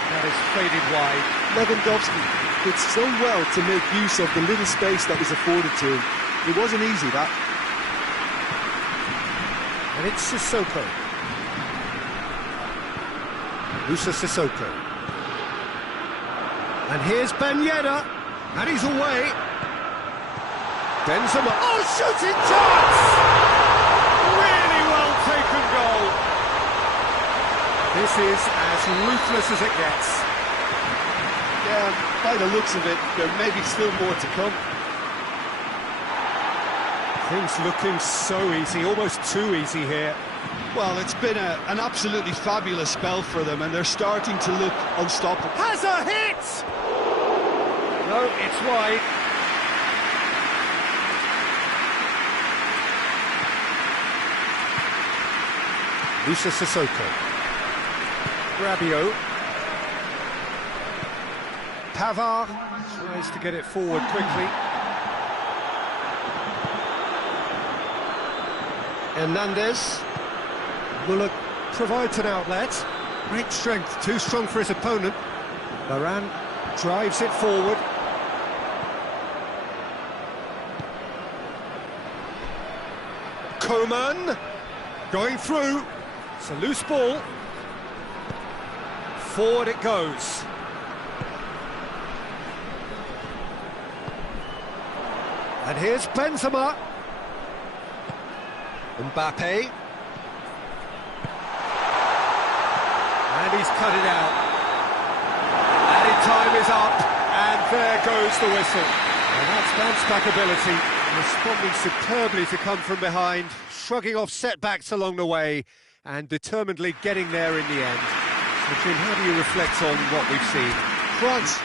That is faded wide. Lewandowski did so well to make use of the little space that was afforded to him. It wasn't easy, that. And it's Sissoko. Musa Sissoko. And here's Ben Yedder. And he's away. Benzema. Oh, shooting chance! Really well taken goal. This is as ruthless as it gets. Yeah, by the looks of it, there may be still more to come. Things looking so easy, almost too easy here. Well, it's been an absolutely fabulous spell for them, and they're starting to look unstoppable. Has a hit! No, it's wide. Musa Sissoko. Rabiot. Pavard tries to get it forward quickly. Hernandez. Bullock provides an outlet. Great strength, too strong for his opponent. Varane drives it forward. Coman going through. It's a loose ball. Forward it goes. And here's Benzema. Mbappe. And he's cut it out. Added time is up, and there goes the whistle. And that's bounce-back ability, responding superbly to come from behind, shrugging off setbacks along the way, and determinedly getting there in the end. So, Jim, how do you reflect on what we've seen? France.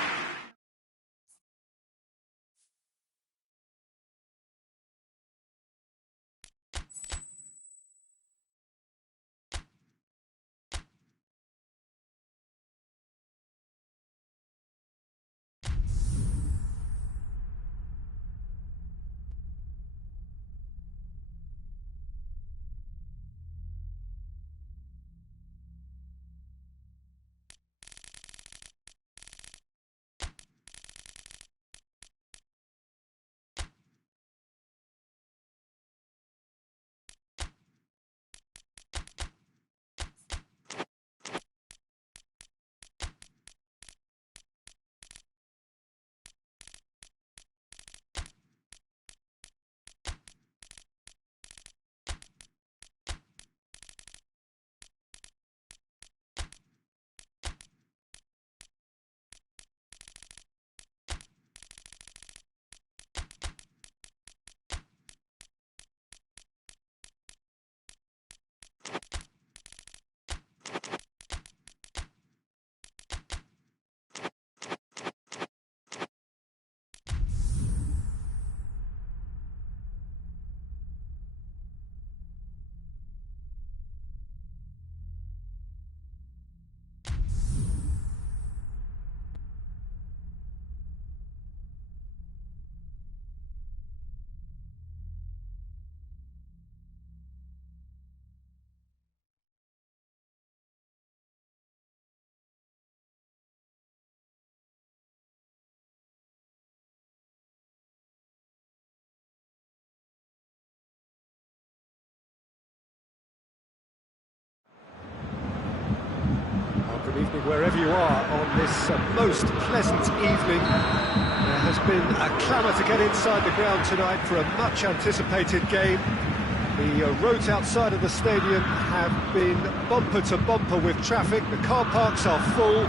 Good evening wherever you are on this most pleasant evening. There has been a clamour to get inside the ground tonight for a much anticipated game. The roads outside of the stadium have been bumper to bumper with traffic. The car parks are full.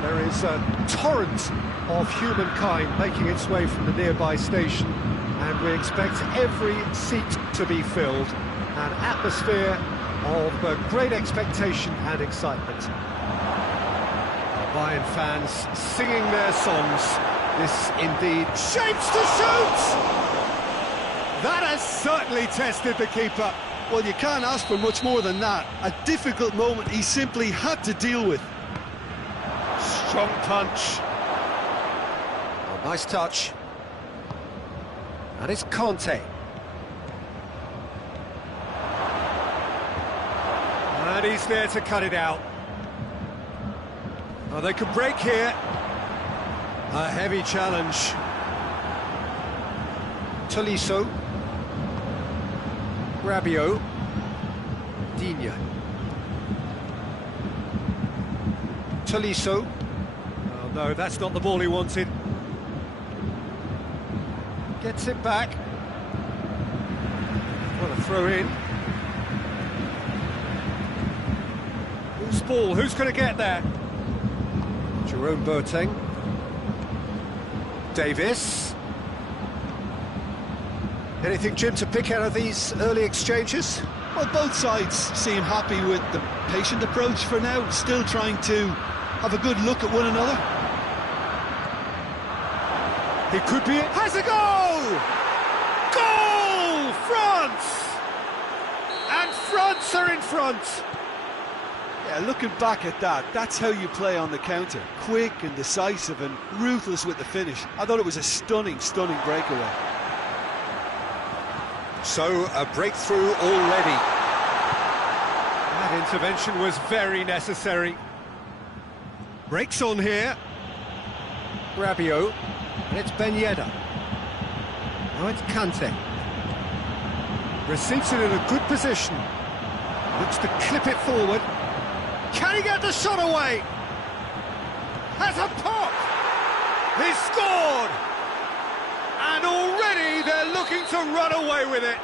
There is a torrent of humankind making its way from the nearby station, and we expect every seat to be filled. An atmosphere of great expectation and excitement. Bayern fans singing their songs. This indeed shapes to shoot! That has certainly tested the keeper. Well, you can't ask for much more than that. A difficult moment he simply had to deal with. Strong punch. Oh, nice touch. And it's Conte. And he's there to cut it out. Oh, they could break here. A heavy challenge. Tolisso. Rabiot. Digne. Tolisso. Oh no, that's not the ball he wanted. Gets it back. What a throw in. Loose ball, who's going to get there? Jerome Boateng. Davis. Anything, Jim, to pick out of these early exchanges? Well, both sides seem happy with the patient approach for now, still trying to have a good look at one another. He could be... Has a goal! Goal! France! And France are in front! Yeah, looking back at that, that's how you play on the counter. Quick and decisive and ruthless with the finish. I thought it was a stunning, stunning breakaway. So, a breakthrough already. That intervention was very necessary. Breaks on here. Rabiot. And it's Ben Yedder. Now it's Kante. Receives it in a good position. Looks to clip it forward. Can he get the shot away? Has a pop! He's scored! And already they're looking to run away with it.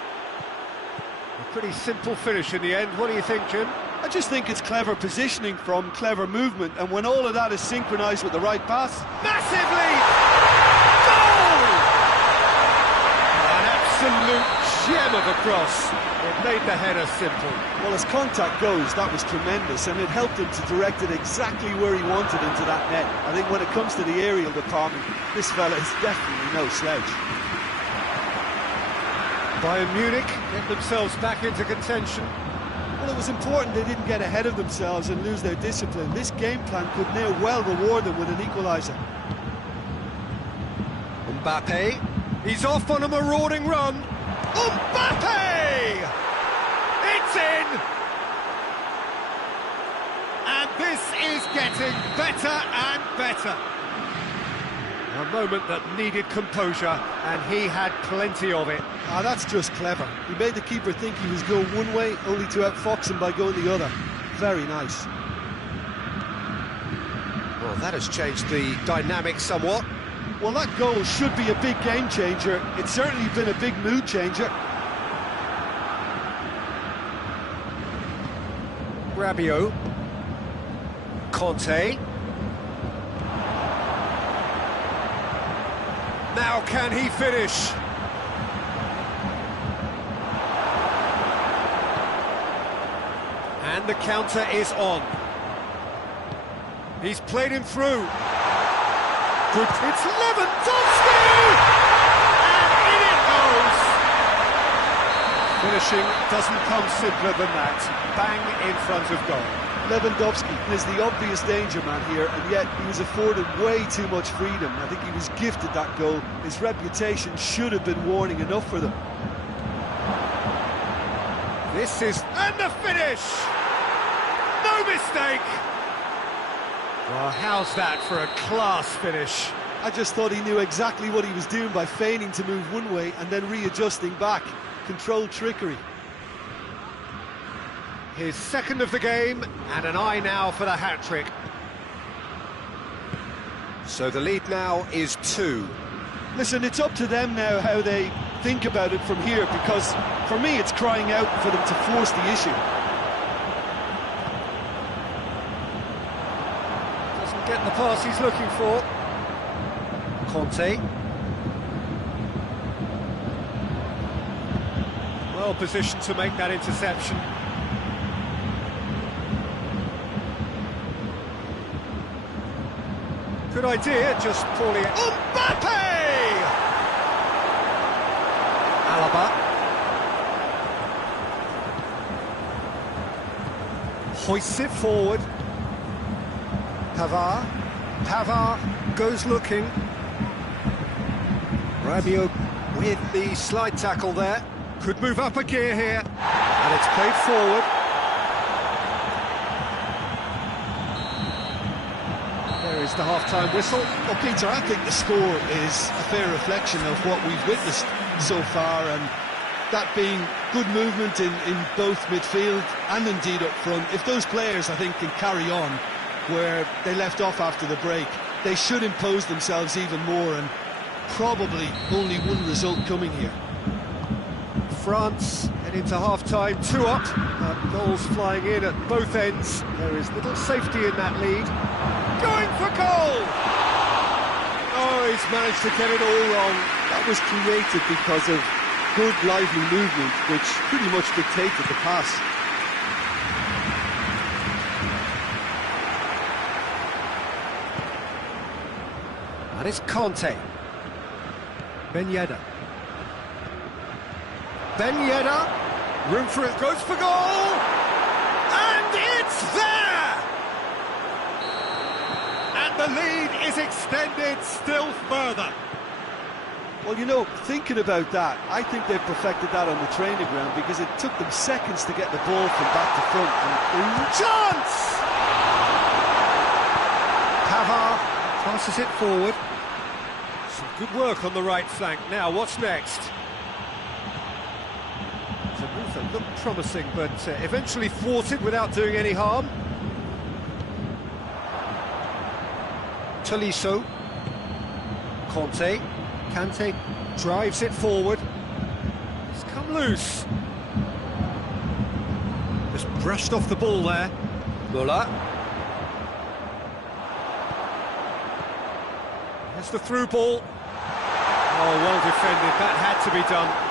A pretty simple finish in the end. What do you think, Jim? I just think it's clever positioning from clever movement, and when all of that is synchronised with the right pass... Massive lead! Goal! An absolute gem of a cross. It made the header simple. Well, as contact goes, that was tremendous, and it helped him to direct it exactly where he wanted into that net. I think when it comes to the aerial department, this fella is definitely no slouch. Bayern Munich get themselves back into contention. Well, it was important they didn't get ahead of themselves and lose their discipline. This game plan could now well reward them with an equaliser. Mbappe, he's off on a marauding run. Mbappe! It's in! And this is getting better and better. A moment that needed composure, and he had plenty of it. Ah, that's just clever. He made the keeper think he was going one way, only to outfox him by going the other. Very nice. Well, that has changed the dynamic somewhat. Well, that goal should be a big game changer. It's certainly been a big mood changer. Rabiot. Kante. Now can he finish? And the counter is on. He's played him through. Good. It's Lewandowski! And in it goes! Finishing doesn't come simpler than that. Bang in front of goal. Lewandowski is the obvious danger man here, and yet he was afforded way too much freedom. I think he was gifted that goal. His reputation should have been warning enough for them. This is... And the finish! No mistake! Well, how's that for a class finish? I just thought he knew exactly what he was doing by feigning to move one way and then readjusting back. Controlled trickery. His second of the game, and an eye now for the hat-trick. So the lead now is 2. Listen, it's up to them now how they think about it from here, because for me it's crying out for them to force the issue. Doesn't get the pass he's looking for. Kante. Well positioned to make that interception. Good idea, just poorly... Mbappe! Alaba. Hoists it forward. Pavard. Pavard goes looking. Rabiot with the slide tackle there. Could move up a gear here. And it's played forward. There is the half-time whistle. Well, Peter, I think the score is a fair reflection of what we've witnessed so far, and that being good movement in both midfield and indeed up front. If those players, I think, can carry on where they left off after the break, they should impose themselves even more, and probably only one result coming here. France heading Right into half-time, 2 up. Goals flying in at both ends. There is little safety in that lead. Going for goal! Oh, he's managed to get it all wrong. That was created because of good, lively movement, which pretty much dictated the pass. And it's Conte. Ben Yedder. Ben Yedder, room for it, goes for goal! And it's there! And the lead is extended still further. Well, you know, thinking about that, I think they've perfected that on the training ground because it took them seconds to get the ball from back to front. And chance! Pavard passes it forward. Some good work on the right flank. Now, what's next? It's a move that looked promising, but eventually thwarted without doing any harm. Tolisso. Conte. Kante drives it forward. It's come loose. Just brushed off the ball there. Muller. There's the through ball. Oh, well defended. That had to be done.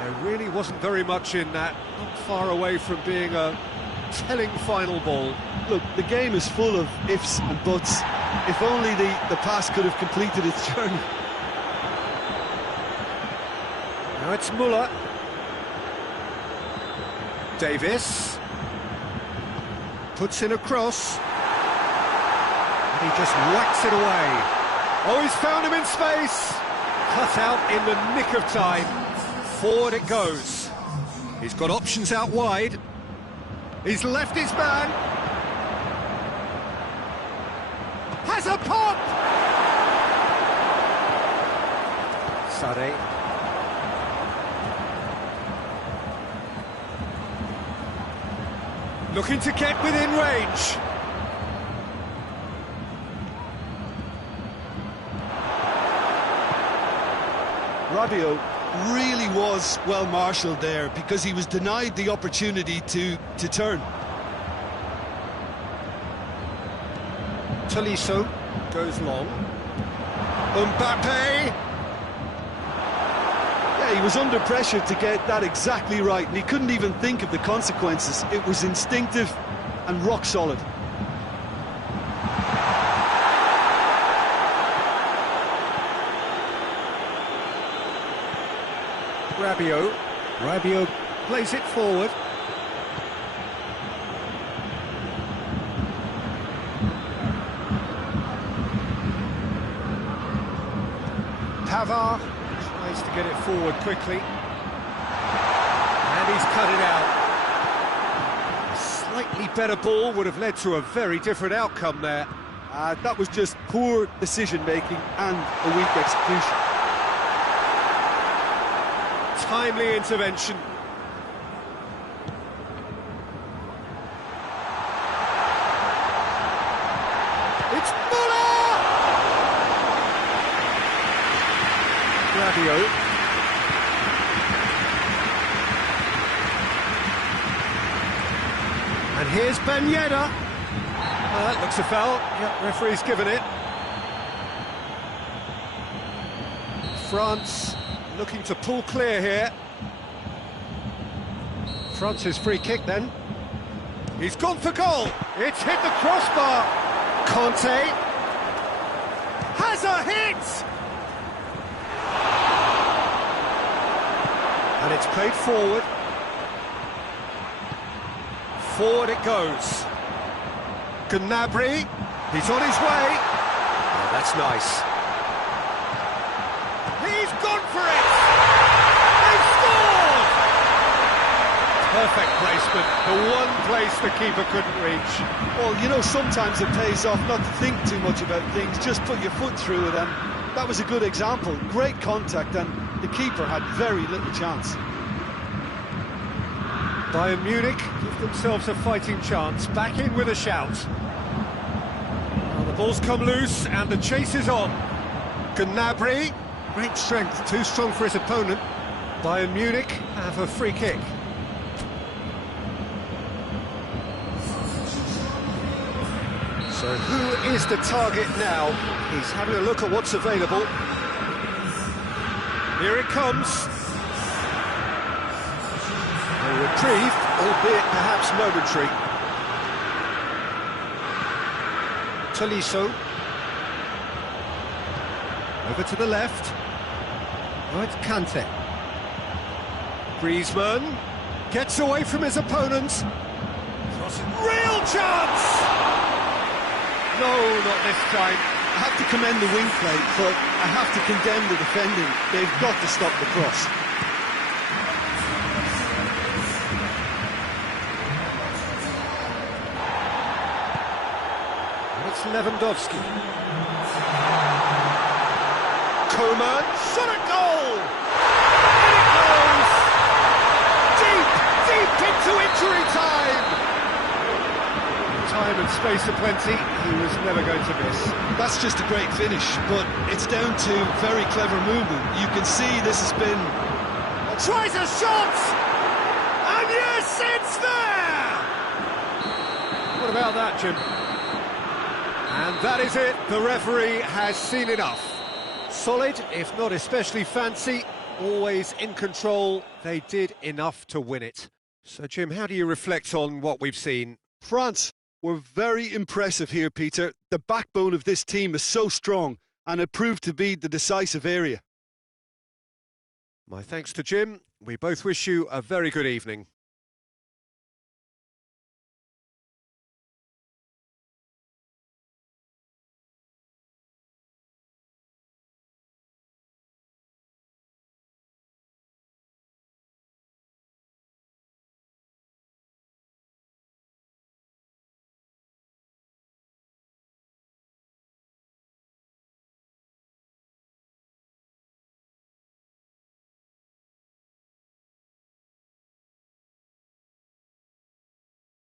There really wasn't very much in that. Not far away from being a telling final ball. look, the game is full of ifs and buts. If only the pass could have completed its journey. Now it's Muller. Davis puts in a cross. And he just whacks it away. Oh, he's found him in space. Cut out in the nick of time. Forward it goes. He's got options out wide. He's left his man. Has a pop! Sade. Looking to get within range. Rabiot really was well marshalled there because he was denied the opportunity to turn. Tolisso goes long. Mbappe! Yeah, he was under pressure to get that exactly right, and he couldn't even think of the consequences. It was instinctive and rock solid. Rabiot plays it forward. Pavard tries to get it forward quickly. And he's cut it out. A slightly better ball would have led to a very different outcome there. That was just poor decision-making and a weak execution. Timely intervention. It's Muller! Rabiot. And here's Ben Yedder. That looks a foul. Yep, referee's given it. France looking to pull clear here. France's free kick then. He's gone for goal. It's hit the crossbar. Conte has a hit. And it's played forward. Forward it goes. Gnabry, he's on his way. Oh, that's nice. He's gone for it! They've scored! Perfect placement, the one place the keeper couldn't reach. Well, you know, sometimes it pays off not to think too much about things, just put your foot through it, and that was a good example. Great contact, and the keeper had very little chance. Bayern Munich give themselves a fighting chance, back in with a shout. Well, the ball's come loose, and the chase is on. Gnabry. Great strength, too strong for his opponent. Bayern Munich have a free kick. So who is the target now? He's having a look at what's available. Here it comes. A reprieve, albeit perhaps momentary. Tolisso. Over to the left. Oh, it's Kante. Griezmann gets away from his opponents. Real chance! No, not this time. I have to commend the wing play, but I have to condemn the defending. They've got to stop the cross. It's Lewandowski. Coman, shot at goal! In it goes! Deep into injury time! Time and space aplenty, he was never going to miss. That's just a great finish, but it's down to very clever movement. You can see this has been... Tries a shot! And yes, it's there! What about that, Jim? And that is it. The referee has seen enough. Solid, if not especially fancy, always in control. They did enough to win it. So, Jim, how do you reflect on what we've seen? France were very impressive here, Peter. The backbone of this team is so strong, and it proved to be the decisive area. My thanks to Jim. We both wish you a very good evening.